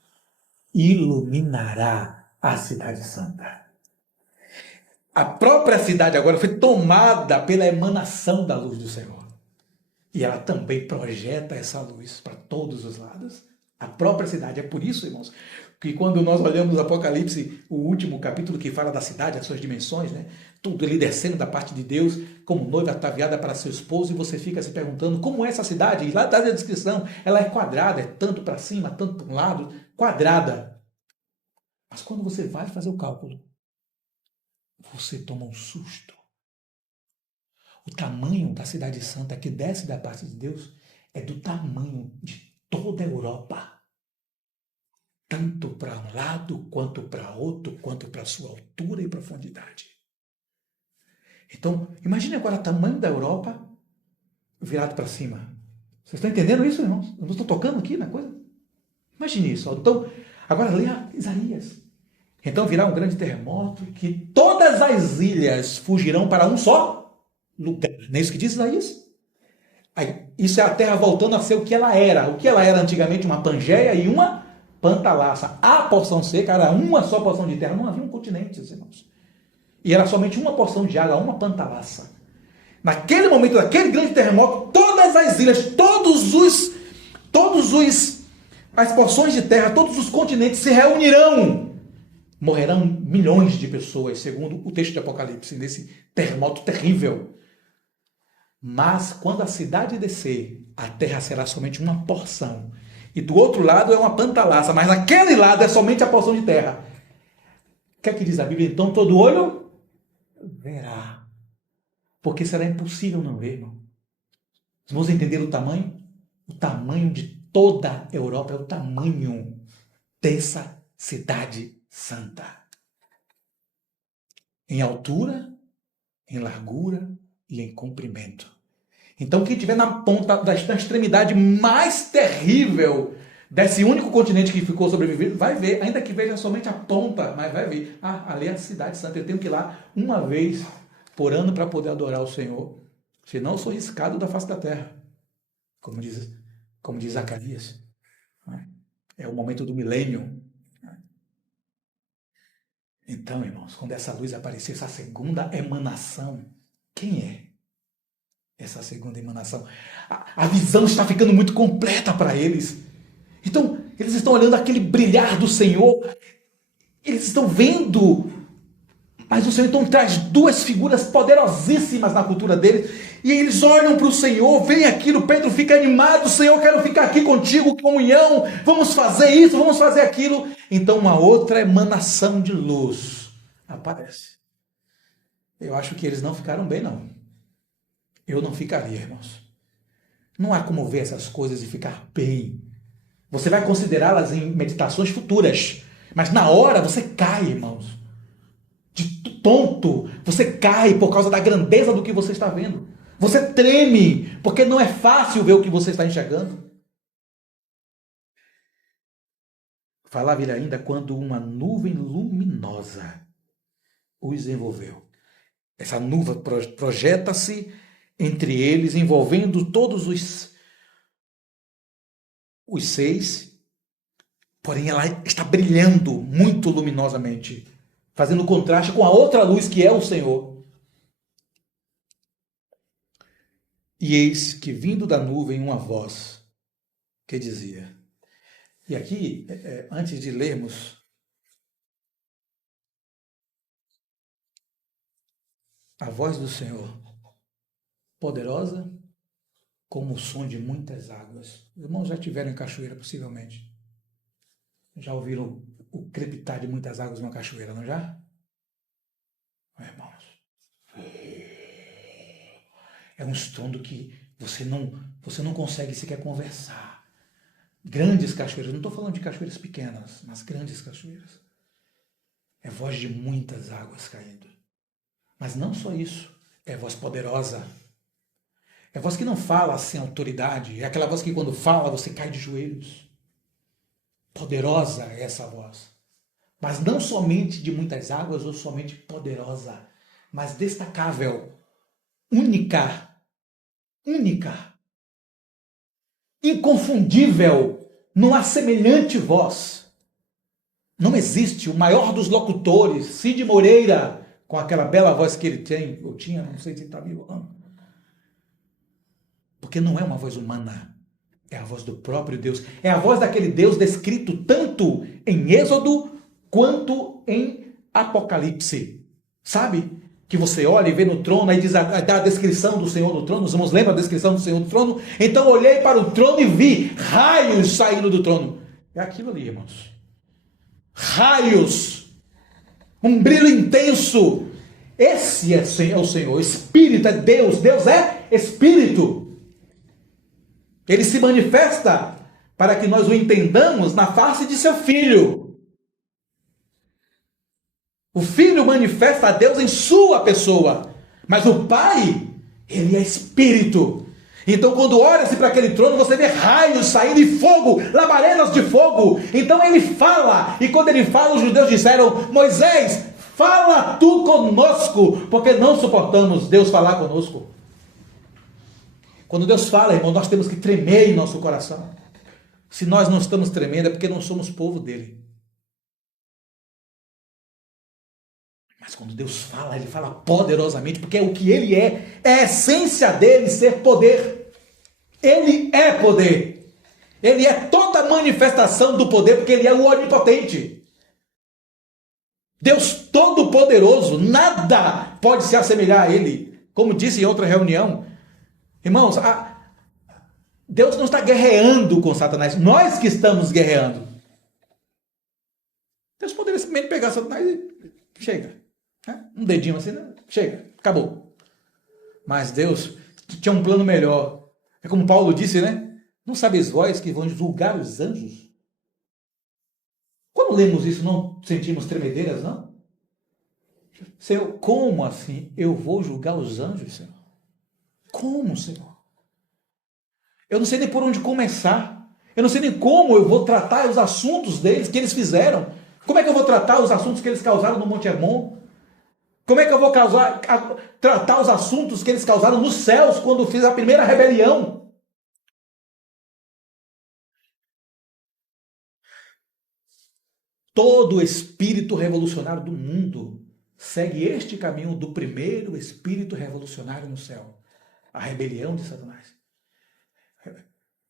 iluminará a cidade santa. A própria cidade agora foi tomada pela emanação da luz do Senhor. E ela também projeta essa luz para todos os lados. A própria cidade. É por isso, irmãos, que quando nós olhamos Apocalipse, o último capítulo que fala da cidade, as suas dimensões, né? Tudo ali descendo da parte de Deus, como noiva ataviada para seu esposo, e você fica se perguntando como é essa cidade. E lá dá a descrição, ela é quadrada, é tanto para cima, tanto para um lado, quadrada. Mas quando você vai fazer o cálculo, você toma um susto. O tamanho da cidade santa que desce da parte de Deus é do tamanho de toda a Europa. Tanto para um lado, quanto para outro, quanto para sua altura e profundidade. Então, imagine agora o tamanho da Europa virado para cima. Vocês estão entendendo isso, irmãos? Eu não estou tocando aqui na coisa? Imagine isso. Então, agora leia Isaías. Então virá um grande terremoto que todas as ilhas fugirão para um só lugar. Não é isso que diz Isaías? Aí, isso é a terra voltando a ser o que ela era. O que ela era antigamente, uma Pangeia e uma Pantalaça. A porção seca era uma só porção de terra. Não havia um continente, irmãos. E era somente uma porção de água, uma Pantalaça. Naquele momento, daquele grande terremoto, todas as ilhas, as porções de terra, todos os continentes se reunirão. Morrerão milhões de pessoas, segundo o texto de Apocalipse, nesse terremoto terrível. Mas quando a cidade descer, a terra será somente uma porção. E do outro lado é uma Pantalaça, mas naquele lado é somente a porção de terra. O que é que diz a Bíblia? Então todo olho verá. Porque será impossível não ver, irmão. Vamos entender o tamanho? O tamanho de toda a Europa é o tamanho dessa cidade santa. Em altura, em largura e em comprimento. Então quem estiver na ponta, da extremidade mais terrível desse único continente que ficou sobrevivido, vai ver, ainda que veja somente a ponta, mas vai ver, ali é a cidade santa, eu tenho que ir lá uma vez por ano para poder adorar o Senhor, senão eu sou riscado da face da terra, como diz Zacarias. É o momento do milênio. Então, irmãos, quando essa luz aparecer, essa segunda emanação, quem é essa segunda emanação? A visão está ficando muito completa para eles. Então, eles estão olhando aquele brilhar do Senhor, eles estão vendo, mas o Senhor então traz duas figuras poderosíssimas na cultura deles, e eles olham para o Senhor, veem aquilo, Pedro fica animado, Senhor, quero ficar aqui contigo, comunhão, vamos fazer isso, vamos fazer aquilo. Então uma outra emanação de luz aparece. Eu acho que eles não ficaram bem, não. Eu não ficaria, irmãos. Não há como ver essas coisas e ficar bem. Você vai considerá-las em meditações futuras, mas na hora você cai, irmãos. De tonto, você cai por causa da grandeza do que você está vendo. Você treme, porque não é fácil ver o que você está enxergando. Falava ele ainda quando uma nuvem luminosa os envolveu. Essa nuvem projeta-se entre eles, envolvendo todos os seis, porém ela está brilhando muito luminosamente, fazendo contraste com a outra luz que é o Senhor. E eis que vindo da nuvem uma voz que dizia. E aqui, antes de lermos a voz do Senhor, poderosa como o som de muitas águas. Os irmãos já tiveram em cachoeira, possivelmente. Já ouviram o crepitar de muitas águas numa cachoeira, não já? Irmãos, é um estrondo que você não consegue sequer conversar. Grandes cachoeiras, não estou falando de cachoeiras pequenas, mas grandes cachoeiras. É voz de muitas águas caindo. Mas não só isso, é voz poderosa. É voz que não fala sem autoridade, é aquela voz que quando fala você cai de joelhos. Poderosa é essa voz. Mas não somente de muitas águas ou somente poderosa, mas destacável, única, inconfundível, não há semelhante voz. Não existe o maior dos locutores, Cid Moreira, com aquela bela voz que ele tem, eu tinha, não sei se está vivo, porque não é uma voz humana, é a voz do próprio Deus, é a voz daquele Deus descrito tanto em Êxodo quanto em Apocalipse, sabe? Que você olha e vê no trono, aí diz dá a descrição do Senhor no trono, os irmãos lembram a descrição do Senhor no trono? Então olhei para o trono e vi raios saindo do trono. É aquilo ali, irmãos. Raios, um brilho intenso. Esse é o Senhor, Espírito é Deus, Deus é Espírito. Ele se manifesta para que nós o entendamos na face de seu Filho. O Filho manifesta a Deus em sua pessoa, mas o Pai, ele é Espírito. Então quando olha-se para aquele trono, você vê raios saindo de fogo, labaredas de fogo. Então ele fala, e quando ele fala, os judeus disseram: Moisés, fala tu conosco, porque não suportamos Deus falar conosco. Quando Deus fala, irmão, nós temos que tremer em nosso coração. Se nós não estamos tremendo, é porque não somos povo dele. Mas quando Deus fala, ele fala poderosamente, porque é o que ele é a essência dele ser poder. Ele é poder. Ele é toda a manifestação do poder, porque ele é o onipotente. Deus todo-poderoso, nada pode se assemelhar a ele. Como disse em outra reunião, irmãos, Deus não está guerreando com Satanás, nós que estamos guerreando. Deus poderia simplesmente pegar Satanás e chega. Um dedinho assim, né? Chega, acabou. Mas Deus tinha um plano melhor. É como Paulo disse, né? Não sabeis vós que vão julgar os anjos? Quando lemos isso, não sentimos tremedeiras, não? Senhor, como assim eu vou julgar os anjos, Senhor? Como, Senhor? Eu não sei nem por onde começar. Eu não sei nem como eu vou tratar os assuntos deles, que eles fizeram. Como é que eu vou tratar os assuntos que eles causaram no Monte Hermon? Como é que eu vou tratar os assuntos que eles causaram nos céus quando fiz a primeira rebelião? Todo espírito revolucionário do mundo segue este caminho do primeiro espírito revolucionário no céu. A rebelião de Satanás.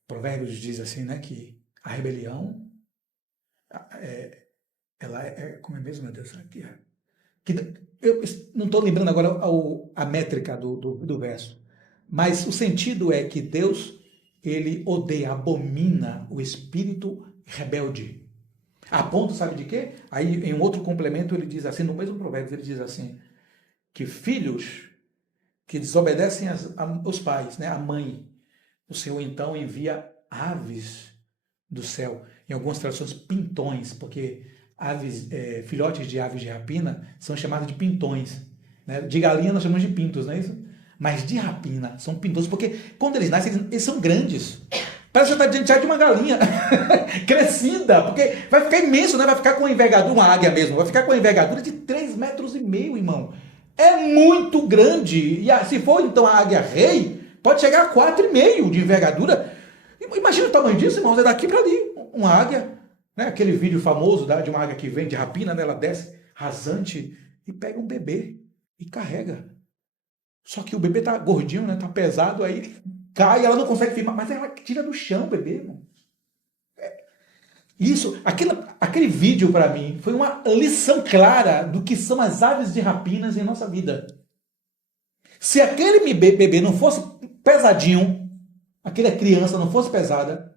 Provérbios diz assim, né, que a rebelião, ela é, como é mesmo, meu Deus, aqui eu não estou lembrando agora a métrica do verso, mas o sentido é que Deus, ele odeia, abomina o espírito rebelde. A ponto, sabe de quê? Aí, em um outro complemento, ele diz assim, no mesmo provérbio, ele diz assim, que filhos que desobedecem aos pais, né, a mãe, o Senhor então envia aves do céu. Em algumas traduções, pintões, porque aves, filhotes de aves de rapina são chamados de pintões. Né? De galinha nós chamamos de pintos, não é isso? Mas de rapina são pintões, porque quando eles nascem, eles são grandes. Parece que você está diante de uma galinha crescida, porque vai ficar imenso, né? Vai ficar com uma envergadura, uma águia mesmo, vai ficar com uma envergadura de 3,5 metros, irmão. É muito grande. E se for então a águia rei, pode chegar a 4,5 de envergadura. Imagina o tamanho disso, irmãos, é daqui para ali. Uma águia, né? Aquele vídeo famoso de uma águia que vem de rapina, né? Ela desce rasante e pega um bebê e carrega. Só que o bebê tá gordinho, né? Tá pesado, aí ele cai, ela não consegue firmar, mas ela tira do chão o bebê, irmão. Isso, aquele vídeo para mim foi uma lição clara do que são as aves de rapinas em nossa vida. Se aquele bebê não fosse pesadinho, aquela criança não fosse pesada,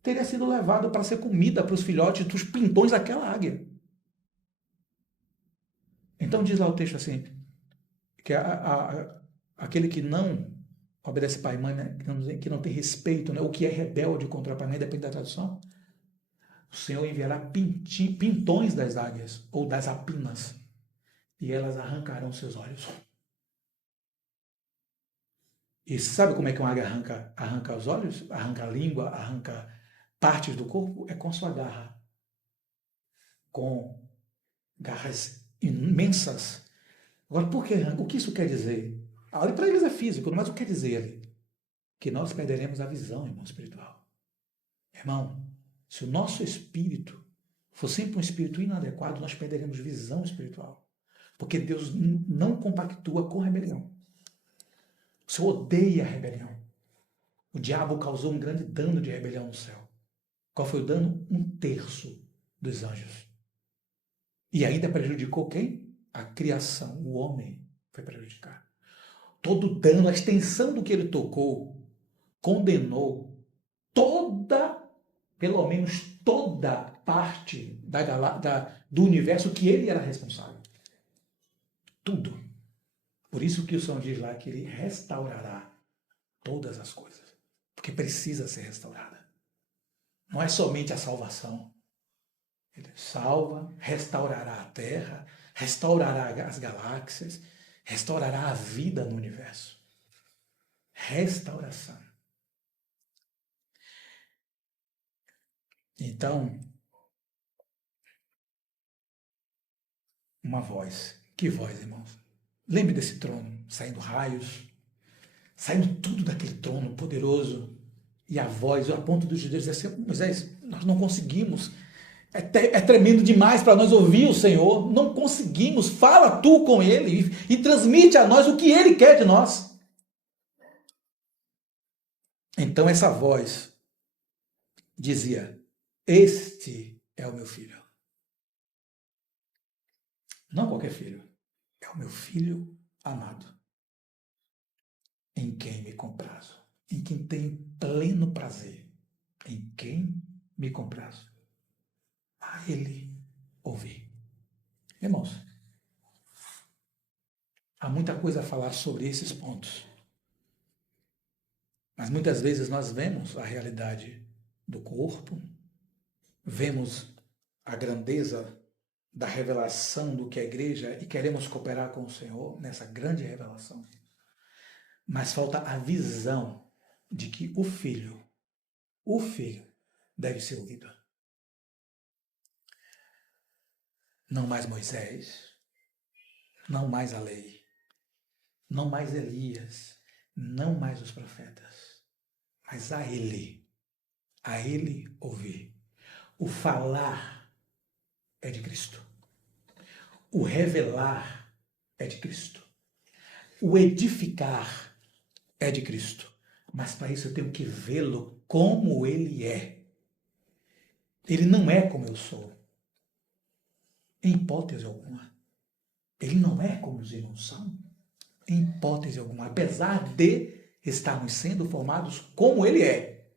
teria sido levado para ser comida para os filhotes dos pintões daquela águia. Então diz lá o texto assim, que aquele que não obedece pai e mãe, né, que não tem respeito, né, o que é rebelde contra pai e mãe, depende da tradução, o Senhor enviará pintões das águias ou das apinas e elas arrancarão seus olhos. E sabe como é que uma águia arranca os olhos? Arranca a língua, arranca partes do corpo? É com sua garra. Com garras imensas. Agora, por que arranca? O que isso quer dizer? Ali para eles é físico, mas o que quer dizer ali? Que nós perderemos a visão, irmão, espiritual. Irmão, se o nosso espírito for sempre um espírito inadequado, nós perderemos visão espiritual. Porque Deus não compactua com rebelião. O Senhor odeia a rebelião. O diabo causou um grande dano de rebelião no céu. Qual foi o dano? 1/3 dos anjos. E ainda prejudicou quem? A criação, o homem foi prejudicado. Todo o dano, a extensão do que ele tocou, condenou toda, pelo menos toda parte do universo que ele era responsável. Tudo. Por isso que o Senhor diz lá que ele restaurará todas as coisas. Porque precisa ser restaurada. Não é somente a salvação. Ele salva, restaurará a Terra, restaurará as galáxias, restaurará a vida no universo. Restauração. Então, uma voz. Que voz, irmãos? Lembre desse trono, saindo raios, saindo tudo daquele trono poderoso. E a voz, a ponto dos judeus dizer assim, Moisés, nós não conseguimos. É tremendo demais para nós ouvir o Senhor. Não conseguimos. Fala tu com Ele e transmite a nós o que Ele quer de nós. Então essa voz dizia, este é o meu filho. Não qualquer filho. É o meu filho amado. Em quem me comprazo. Em quem tenho pleno prazer. Em quem me comprazo. A Ele ouvi. Irmãos, há muita coisa a falar sobre esses pontos. Mas muitas vezes nós vemos a realidade do corpo, vemos a grandeza da revelação do que é a igreja e queremos cooperar com o Senhor nessa grande revelação. Mas falta a visão de que o filho deve ser ouvido. Não mais Moisés, não mais a lei, não mais Elias, não mais os profetas, mas a ele ouvir. O falar é de Cristo. O revelar é de Cristo. O edificar é de Cristo. Mas para isso eu tenho que vê-lo como ele é. Ele não é como eu sou. Em hipótese alguma. Ele não é como os irmãos são. Em hipótese alguma. Apesar de estarmos sendo formados como ele é.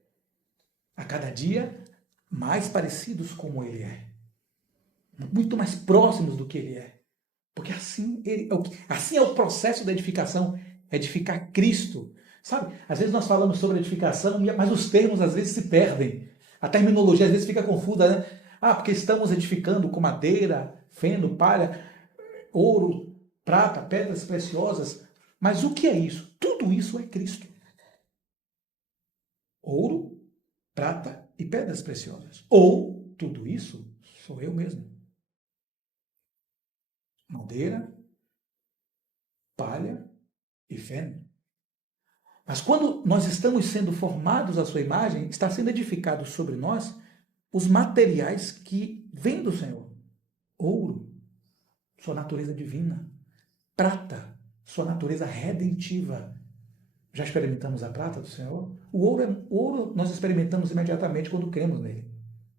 A cada dia mais parecidos como ele é. Muito mais próximos do que ele é. Porque assim é o processo da edificação. Edificar Cristo. Sabe? Às vezes nós falamos sobre edificação, mas os termos às vezes se perdem. A terminologia às vezes fica confusa, né? Porque estamos edificando com madeira, feno, palha, ouro, prata, pedras preciosas. Mas o que é isso? Tudo isso é Cristo. Ouro, prata e pedras preciosas. Ou tudo isso sou eu mesmo. Madeira, palha e feno. Mas quando nós estamos sendo formados à sua imagem, está sendo edificado sobre nós os materiais que vêm do Senhor. Ouro, sua natureza divina. Prata, sua natureza redentiva. Já experimentamos a prata do Senhor? O ouro nós experimentamos imediatamente quando cremos nele.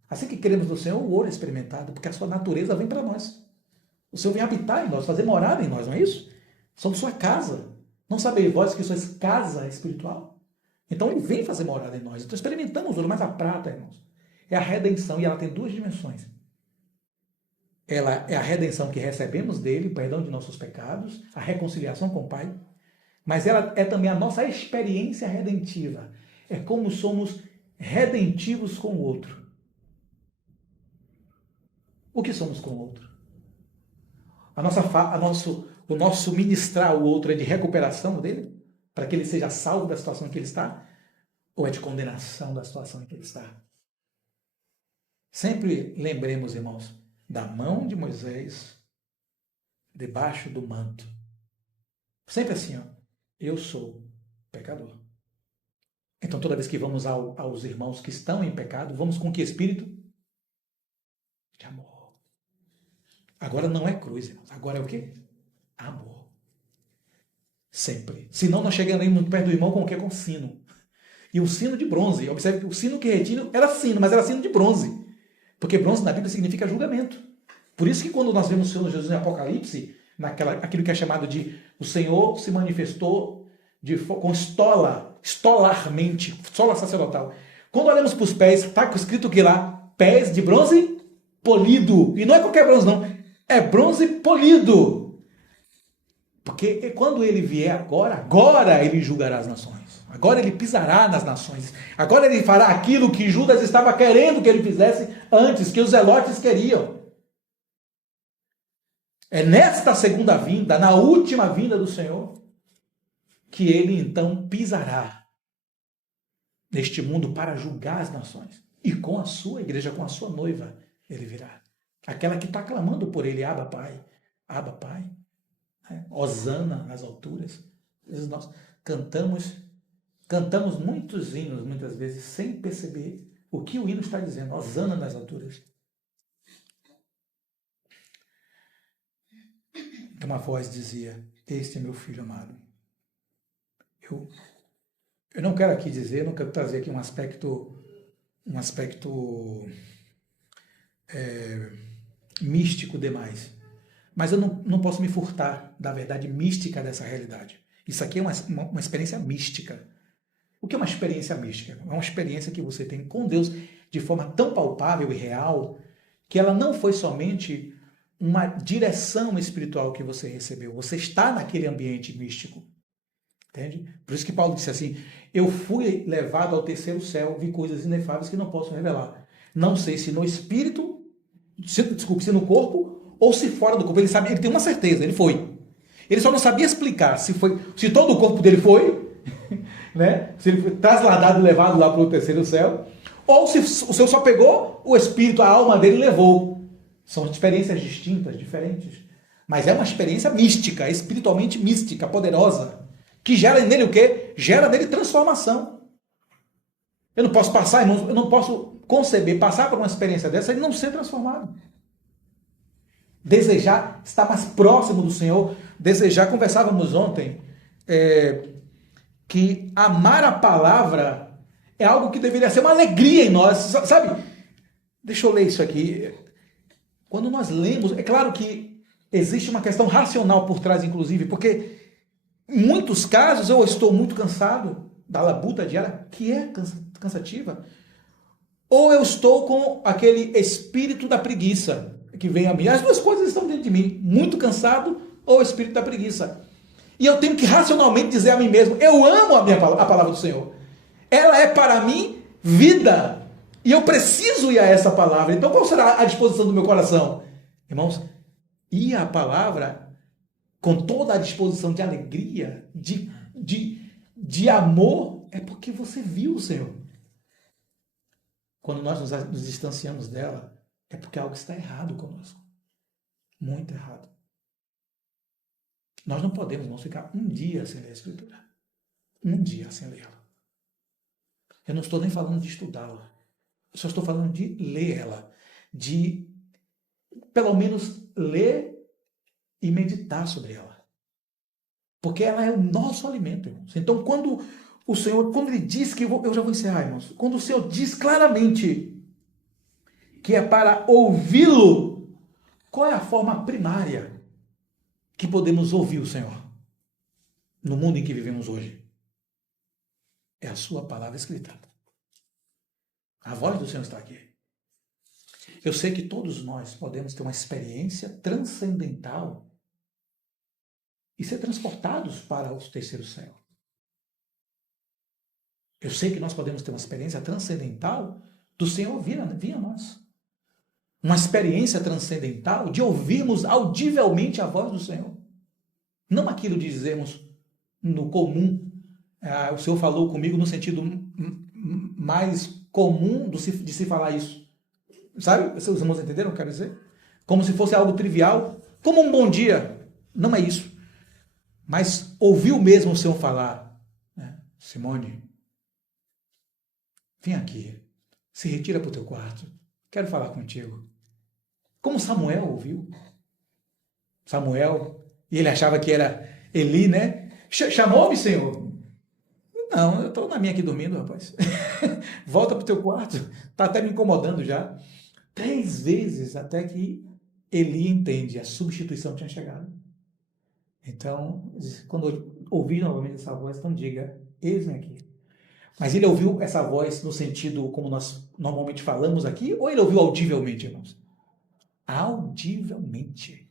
Assim que cremos no Senhor, o ouro é experimentado, porque a sua natureza vem para nós. O Senhor vem habitar em nós, fazer morada em nós, não é isso? Somos sua casa. Não sabeis vós que sois casa espiritual? Então ele vem fazer morada em nós. Então experimentamos o ouro, mas a prata, irmãos, é a redenção e ela tem duas dimensões. Ela é a redenção que recebemos dele, o perdão de nossos pecados, a reconciliação com o Pai, mas ela é também a nossa experiência redentiva. É como somos redentivos com o outro. O que somos com o outro? O nosso ministrar ao outro é de recuperação dele, para que ele seja salvo da situação em que ele está, ou é de condenação da situação em que ele está? Sempre lembremos, irmãos, da mão de Moisés debaixo do manto. Sempre assim, ó, eu sou pecador. Então, toda vez que vamos aos irmãos que estão em pecado, vamos com que espírito? De amor. Agora não é cruz, irmãos. Agora é o quê? Amor. Sempre. Senão nós chegaremos perto do irmão com o quê? Com sino. E um sino de bronze. Observe que o sino que retina era sino, mas era sino de bronze. Porque bronze na Bíblia significa julgamento. Por isso que quando nós vemos o Senhor Jesus em Apocalipse, aquilo que é chamado de o Senhor se manifestou com estolarmente, estola sacerdotal. Quando olhamos para os pés, está escrito que lá, pés de bronze polido. E não é qualquer bronze, não. É bronze polido. Porque quando ele vier agora ele julgará as nações. Agora ele pisará nas nações. Agora ele fará aquilo que Judas estava querendo que ele fizesse antes, que os zelotes queriam. É nesta segunda vinda, na última vinda do Senhor, que ele então pisará neste mundo para julgar as nações. E com a sua igreja, com a sua noiva, ele virá. Aquela que está clamando por ele, Abba Pai, Abba Pai. Hosana nas alturas. Às vezes nós cantamos muitos hinos, muitas vezes, sem perceber o que o hino está dizendo. Hosana nas alturas. Uma voz dizia, este é meu filho amado. Eu não quero aqui dizer, não quero trazer aqui um aspecto místico demais. Mas eu não posso me furtar da verdade mística dessa realidade. Isso aqui é uma experiência mística. O que é uma experiência mística? É uma experiência que você tem com Deus de forma tão palpável e real que ela não foi somente uma direção espiritual que você recebeu. Você está naquele ambiente místico. Entende? Por isso que Paulo disse assim, eu fui levado ao terceiro céu, vi coisas inefáveis que não posso revelar. Não sei se no espírito, se no corpo ou se fora do corpo. Ele sabe, ele tem uma certeza, ele foi. Ele só não sabia explicar se todo o corpo dele foi, né? Se ele foi trasladado e levado lá para o terceiro céu, ou se o Senhor só pegou o espírito, a alma dele e levou. São experiências distintas, diferentes. Mas é uma experiência mística, espiritualmente mística, poderosa, que gera nele o quê? Gera nele transformação. Eu não posso passar, irmãos, eu não posso conceber, passar por uma experiência dessa e não ser transformado. Desejar estar mais próximo do Senhor, desejar, conversávamos ontem, que amar a palavra é algo que deveria ser uma alegria em nós, sabe? Deixa eu ler isso aqui. Quando nós lemos, é claro que existe uma questão racional por trás, inclusive, porque em muitos casos eu estou muito cansado da labuta diária, que é cansativa, ou eu estou com aquele espírito da preguiça que vem a mim. As duas coisas estão dentro de mim, muito cansado ou o espírito da preguiça. E eu tenho que racionalmente dizer a mim mesmo, eu amo a palavra do Senhor. Ela é para mim vida. E eu preciso ir a essa palavra. Então qual será a disposição do meu coração? Irmãos, ir à palavra com toda a disposição de alegria, de amor, é porque você viu o Senhor. Quando nós nos distanciamos dela, é porque algo está errado conosco. Muito errado. Nós não podemos, irmãos, ficar um dia sem ler a Escritura. Um dia sem lê-la. Eu não estou nem falando de estudá-la. Eu só estou falando de ler ela. De, pelo menos, ler e meditar sobre ela. Porque ela é o nosso alimento, irmãos. Então, quando o Senhor, quando Ele diz que... Eu já vou encerrar, irmãos. Quando o Senhor diz claramente que é para ouvi-lo, qual é a forma primária que podemos ouvir o Senhor no mundo em que vivemos hoje? É a sua palavra escrita. A voz do Senhor está aqui. Eu sei que todos nós podemos ter uma experiência transcendental e ser transportados para o terceiro céu. Eu sei que nós podemos ter uma experiência transcendental do Senhor vir a nós. Uma experiência transcendental de ouvirmos audivelmente a voz do Senhor. Não aquilo de dizermos no comum. O Senhor falou comigo no sentido mais comum de se falar isso. Sabe? Os irmãos entenderam o que eu quero dizer? Como se fosse algo trivial. Como um bom dia. Não é isso. Mas ouviu mesmo o Senhor falar. Simone, vem aqui. Se retira para o teu quarto. Quero falar contigo. Como Samuel ouviu. Samuel, e ele achava que era Eli, né? Chamou-me, Senhor. Não, eu estou na minha aqui dormindo, rapaz. Volta para o teu quarto. Está até me incomodando já. 3 vezes até que Eli entende. A substituição tinha chegado. Então, quando ouvir novamente essa voz, então diga, eis-me aqui. Mas ele ouviu essa voz no sentido como nós normalmente falamos aqui, ou ele ouviu audivelmente, irmãos? Audivelmente.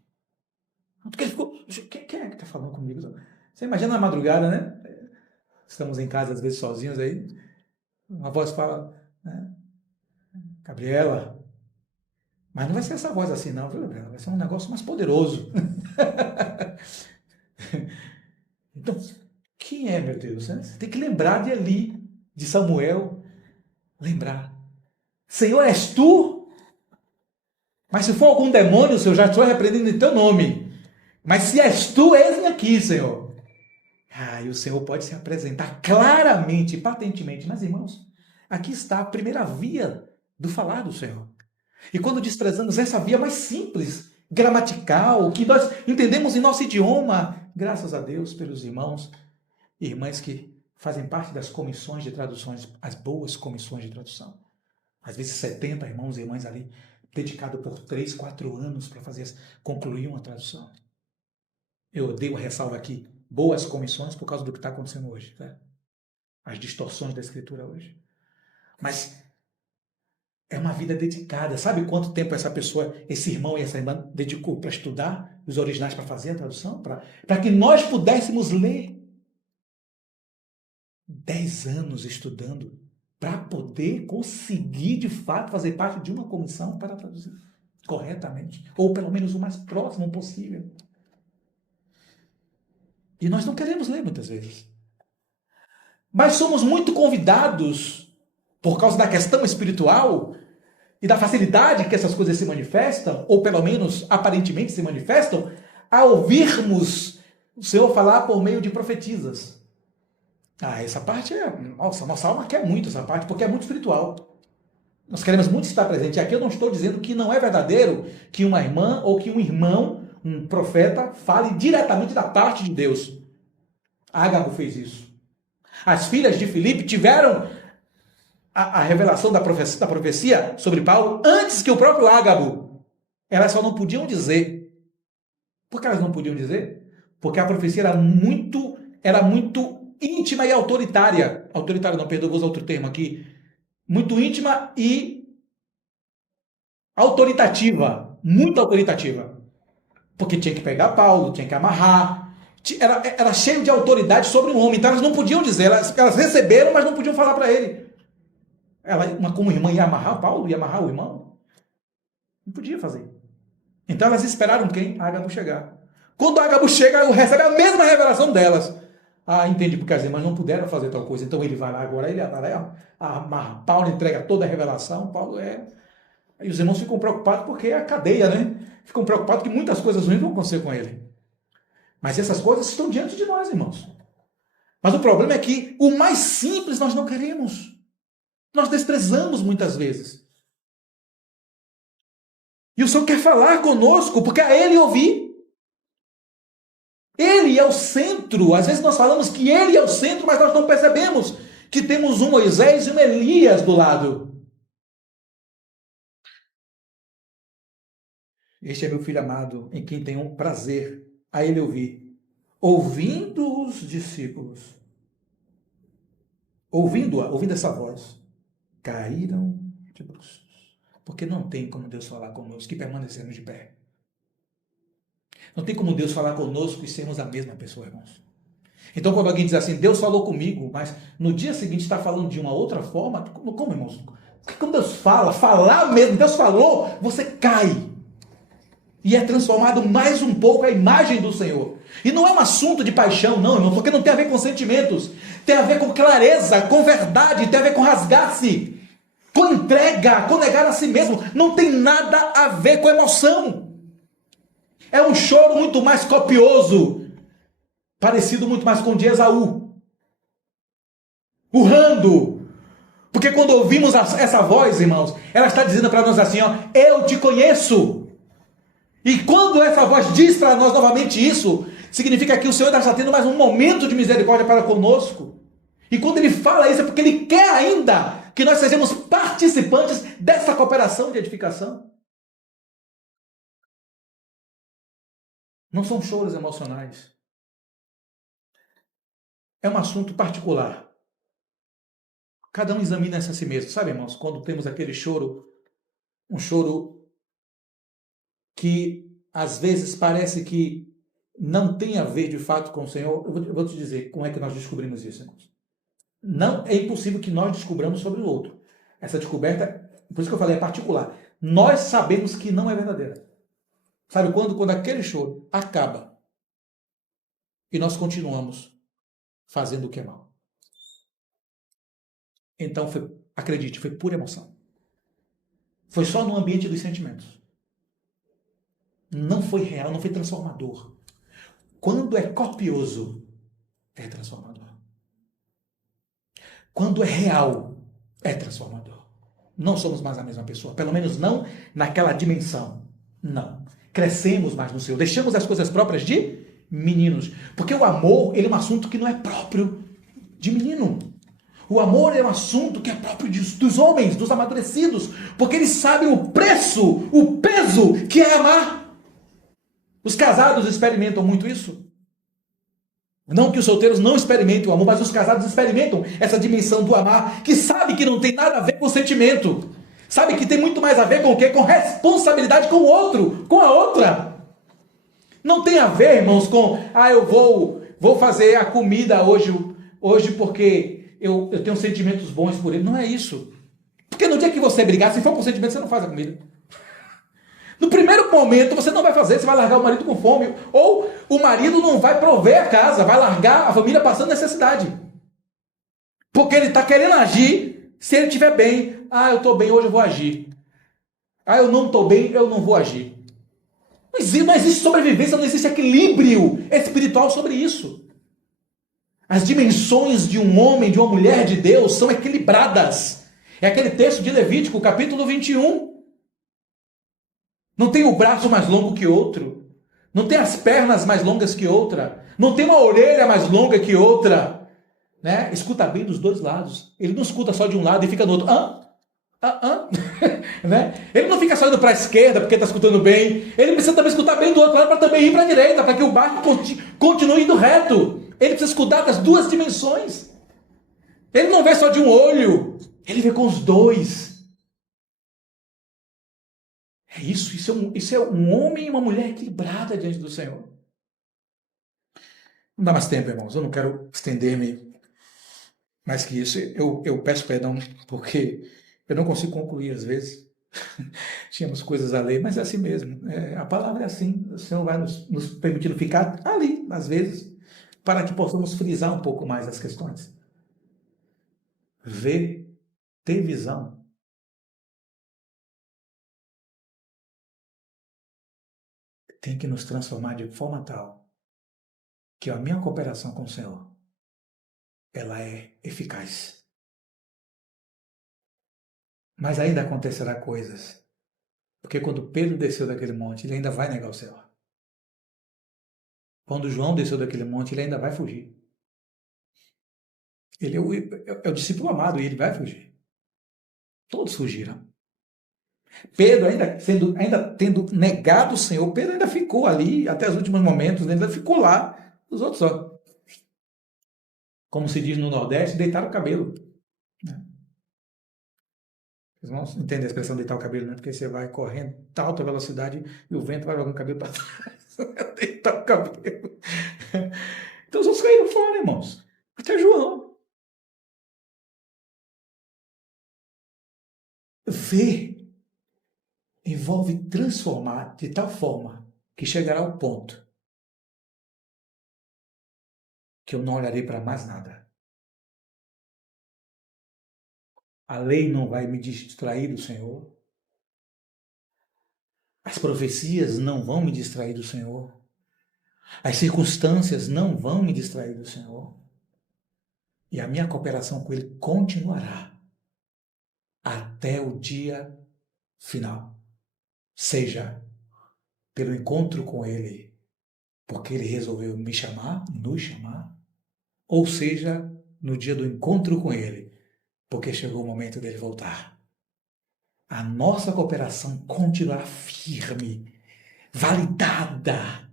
Porque ele ficou, quem é que está falando comigo? Você imagina na madrugada, né? Estamos em casa, às vezes, sozinhos aí. Uma voz fala, né? Gabriela. Mas não vai ser essa voz assim, não, viu, Gabriela? Vai ser um negócio mais poderoso. Então, quem é, meu Deus? Você tem que lembrar de Eli, de Samuel. Lembrar. Senhor, és tu? Mas se for algum demônio, Senhor, já estou repreendendo em teu nome. Mas se és tu, eis-me aqui, Senhor. E o Senhor pode se apresentar claramente, patentemente. Mas, irmãos, aqui está a primeira via do falar do Senhor. E quando desprezamos essa via mais simples, gramatical, que nós entendemos em nosso idioma, graças a Deus pelos irmãos e irmãs que fazem parte das comissões de traduções, as boas comissões de tradução. Às vezes 70 irmãos e irmãs ali, dedicado por 3, 4 anos para concluir uma tradução. Eu odeio a ressalva aqui, boas comissões por causa do que está acontecendo hoje. Tá? As distorções da Escritura hoje. Mas é uma vida dedicada. Sabe quanto tempo essa pessoa, esse irmão e essa irmã dedicou para estudar os originais, para fazer a tradução? Para que nós pudéssemos ler. 10 anos estudando para poder conseguir, de fato, fazer parte de uma comissão para traduzir corretamente. Ou pelo menos o mais próximo possível. E nós não queremos ler muitas vezes. Mas somos muito convidados, por causa da questão espiritual e da facilidade que essas coisas se manifestam, ou pelo menos aparentemente se manifestam, a ouvirmos o Senhor falar por meio de profetisas. Essa parte é... Nossa alma quer muito essa parte, porque é muito espiritual. Nós queremos muito estar presente. E aqui eu não estou dizendo que não é verdadeiro que uma irmã ou que um irmão, um profeta, fale diretamente da parte de Deus. Ágabo fez isso. As filhas de Filipe tiveram a revelação da profecia sobre Paulo antes que o próprio Ágabo. Elas só não podiam dizer. Por que elas não podiam dizer? Porque a profecia era muito íntima e autoritária. Autoritária não, perdão, vou usar outro termo aqui. Muito íntima e autoritativa. Muito autoritativa. Porque tinha que pegar Paulo, tinha que amarrar. Era cheio de autoridade sobre o homem. Então elas não podiam dizer. Elas receberam, mas não podiam falar para ele. Como irmã ia amarrar Paulo? Ia amarrar o irmão? Não podia fazer. Então elas esperaram quem? Ágabo chegar. Quando Ágabo chega, recebe a mesma revelação delas. Entendi, porque as irmãs não puderam fazer tal coisa. Então ele vai lá agora, ele vai lá, amarra Paulo, entrega toda a revelação. Paulo E os irmãos ficam preocupados porque é a cadeia, né? Ficam preocupados que muitas coisas ruins vão acontecer com ele. Mas essas coisas estão diante de nós, irmãos. Mas o problema é que o mais simples nós não queremos. Nós desprezamos muitas vezes. E o Senhor quer falar conosco, porque a Ele ouvir. Ele é o centro. Às vezes nós falamos que Ele é o centro, mas nós não percebemos que temos um Moisés e um Elias do lado. Este é meu filho amado, em quem tenho prazer a Ele ouvir. Ouvindo os discípulos, ouvindo essa voz, caíram de bruços. Porque não tem como Deus falar conosco que permanecemos de pé. Não tem como Deus falar conosco e sermos a mesma pessoa, irmãos. Então, quando alguém diz assim, Deus falou comigo, mas no dia seguinte está falando de uma outra forma, como, irmãos? Porque quando Deus falar mesmo, Deus falou, você cai. E é transformado mais um pouco a imagem do Senhor. E não é um assunto de paixão, não, irmão, porque não tem a ver com sentimentos. Tem a ver com clareza, com verdade, tem a ver com rasgar-se, com entrega, com negar a si mesmo. Não tem nada a ver com emoção. É um choro muito mais copioso, parecido muito mais com o de Esaú. Urrando. Porque quando ouvimos essa voz, irmãos, ela está dizendo para nós assim, ó, eu te conheço. E quando essa voz diz para nós novamente isso, significa que o Senhor está tendo mais um momento de misericórdia para conosco. E quando Ele fala isso é porque Ele quer ainda que nós sejamos participantes dessa cooperação de edificação. Não são choros emocionais. É um assunto particular. Cada um examina a si mesmo. Sabe, irmãos, quando temos aquele choro, um choro que às vezes parece que não tem a ver de fato com o Senhor. Eu vou te dizer como é que nós descobrimos isso, irmãos. Não é impossível que nós descobramos sobre o outro. Essa descoberta, por isso que eu falei, é particular. Nós sabemos que não é verdadeira. Sabe quando? Quando aquele choro acaba e nós continuamos fazendo o que é mal. Então, acredite, foi pura emoção. Foi só no ambiente dos sentimentos. Não foi real, não foi transformador. Quando é copioso, é transformador. Quando é real, é transformador. Não somos mais a mesma pessoa, pelo menos não naquela dimensão. Não. Crescemos mais no Senhor, deixamos as coisas próprias de meninos. Porque o amor, ele é um assunto que não é próprio de menino. O amor é um assunto que é próprio dos homens, dos amadurecidos, porque eles sabem o preço, o peso que é amar. Os casados experimentam muito isso. Não que os solteiros não experimentem o amor, mas os casados experimentam essa dimensão do amar, que sabe que não tem nada a ver com sentimento. Sabe que tem muito mais a ver com o quê? Com responsabilidade com o outro, com a outra. Não tem a ver, irmãos, com, eu vou fazer a comida hoje porque eu tenho sentimentos bons por ele. Não é isso. Porque no dia que você brigar, se for com sentimento, você não faz a comida. No primeiro momento você não vai fazer, você vai largar o marido com fome, ou o marido não vai prover a casa, vai largar a família passando necessidade. Porque ele está querendo agir, se ele estiver bem, eu estou bem, hoje eu vou agir. Eu não estou bem, eu não vou agir. Não existe sobrevivência, não existe equilíbrio espiritual sobre isso. As dimensões de um homem, de uma mulher de Deus são equilibradas. É aquele texto de Levítico, capítulo 21. Não tem o braço mais longo que outro. Não tem as pernas mais longas que outra. Não tem uma orelha mais longa que outra. Né? Escuta bem dos dois lados. Ele não escuta só de um lado e fica no outro. Né? Ele não fica só indo para a esquerda porque está escutando bem. Ele precisa também escutar bem do outro lado para também ir para a direita, para que o barco continue indo reto. Ele precisa escutar das duas dimensões. Ele não vê só de um olho. Ele vê com os dois. É isso é um homem e uma mulher equilibrada diante do Senhor. Não dá mais tempo, irmãos. Eu não quero estender-me mais que isso. Eu peço perdão porque eu não consigo concluir às vezes. Tínhamos coisas a ler, mas é assim mesmo. A palavra é assim. O Senhor vai nos permitindo ficar ali, às vezes, para que possamos frisar um pouco mais as questões. Ver, ter visão. Tem que nos transformar de forma tal que a minha cooperação com o Senhor, ela é eficaz. Mas ainda acontecerá coisas. Porque quando Pedro desceu daquele monte, ele ainda vai negar o Senhor. Quando João desceu daquele monte, ele ainda vai fugir. Ele é o discípulo amado e ele vai fugir. Todos fugiram. Pedro, ainda tendo negado o Senhor, Pedro ainda ficou ali até os últimos momentos, ainda ficou lá. Os outros, ó, como se diz no Nordeste, deitaram o cabelo. Vocês vão entender a expressão deitar o cabelo, né? Porque você vai correndo a alta velocidade e o vento vai jogando o cabelo para trás. Deitar o cabelo. Então os outros caíram fora, irmãos. Até João. Ver envolve transformar de tal forma que chegará ao ponto que eu não olharei para mais nada. A lei não vai me distrair do Senhor. As profecias não vão me distrair do Senhor. As circunstâncias não vão me distrair do Senhor. E a minha cooperação com Ele continuará até o dia final. Seja pelo encontro com Ele, porque Ele resolveu me chamar, nos chamar, ou seja, no dia do encontro com Ele, porque chegou o momento dele voltar. A nossa cooperação continuará firme, validada,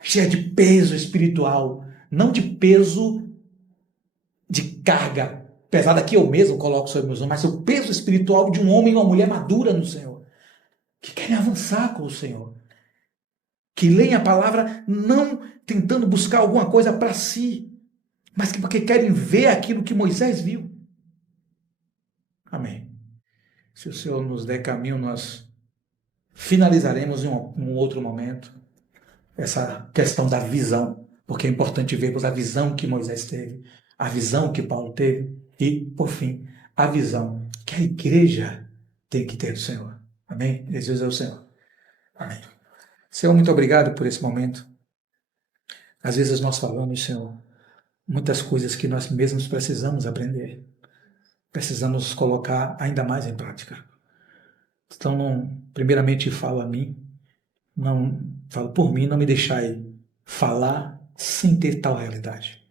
cheia de peso espiritual, não de peso de carga pesada que eu mesmo coloco sobre meus ombros, mas o peso espiritual de um homem e uma mulher madura no Senhor, que querem avançar com o Senhor, que leem a palavra não tentando buscar alguma coisa para si, mas que porque querem ver aquilo que Moisés viu. Amém. Se o Senhor nos der caminho, nós finalizaremos em um outro momento essa questão da visão, porque é importante vermos a visão que Moisés teve, a visão que Paulo teve e, por fim, a visão que a igreja tem que ter do Senhor. Amém? Jesus é o Senhor. Amém. Senhor, muito obrigado por esse momento. Às vezes nós falamos, Senhor, muitas coisas que nós mesmos precisamos aprender. Precisamos colocar ainda mais em prática. Então, primeiramente, falo a mim, não falo por mim, não me deixai falar sem ter tal realidade.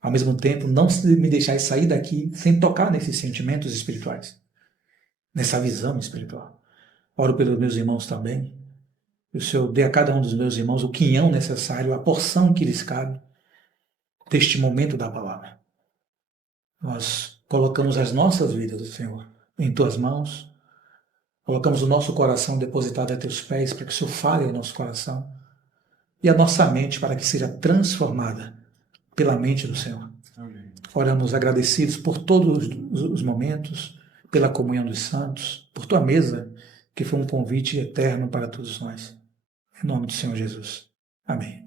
Ao mesmo tempo, não me deixai sair daqui sem tocar nesses sentimentos espirituais, nessa visão espiritual. Oro pelos meus irmãos também. Que o Senhor dê a cada um dos meus irmãos o quinhão necessário, a porção que lhes cabe deste momento da palavra. Nós colocamos as nossas vidas, Senhor, em Tuas mãos. Colocamos o nosso coração depositado a Teus pés para que o Senhor fale ao nosso coração e a nossa mente para que seja transformada pela mente do Senhor. Amém. Oramos agradecidos por todos os momentos, pela comunhão dos santos, por Tua mesa, que foi um convite eterno para todos nós. Em nome do Senhor Jesus. Amém.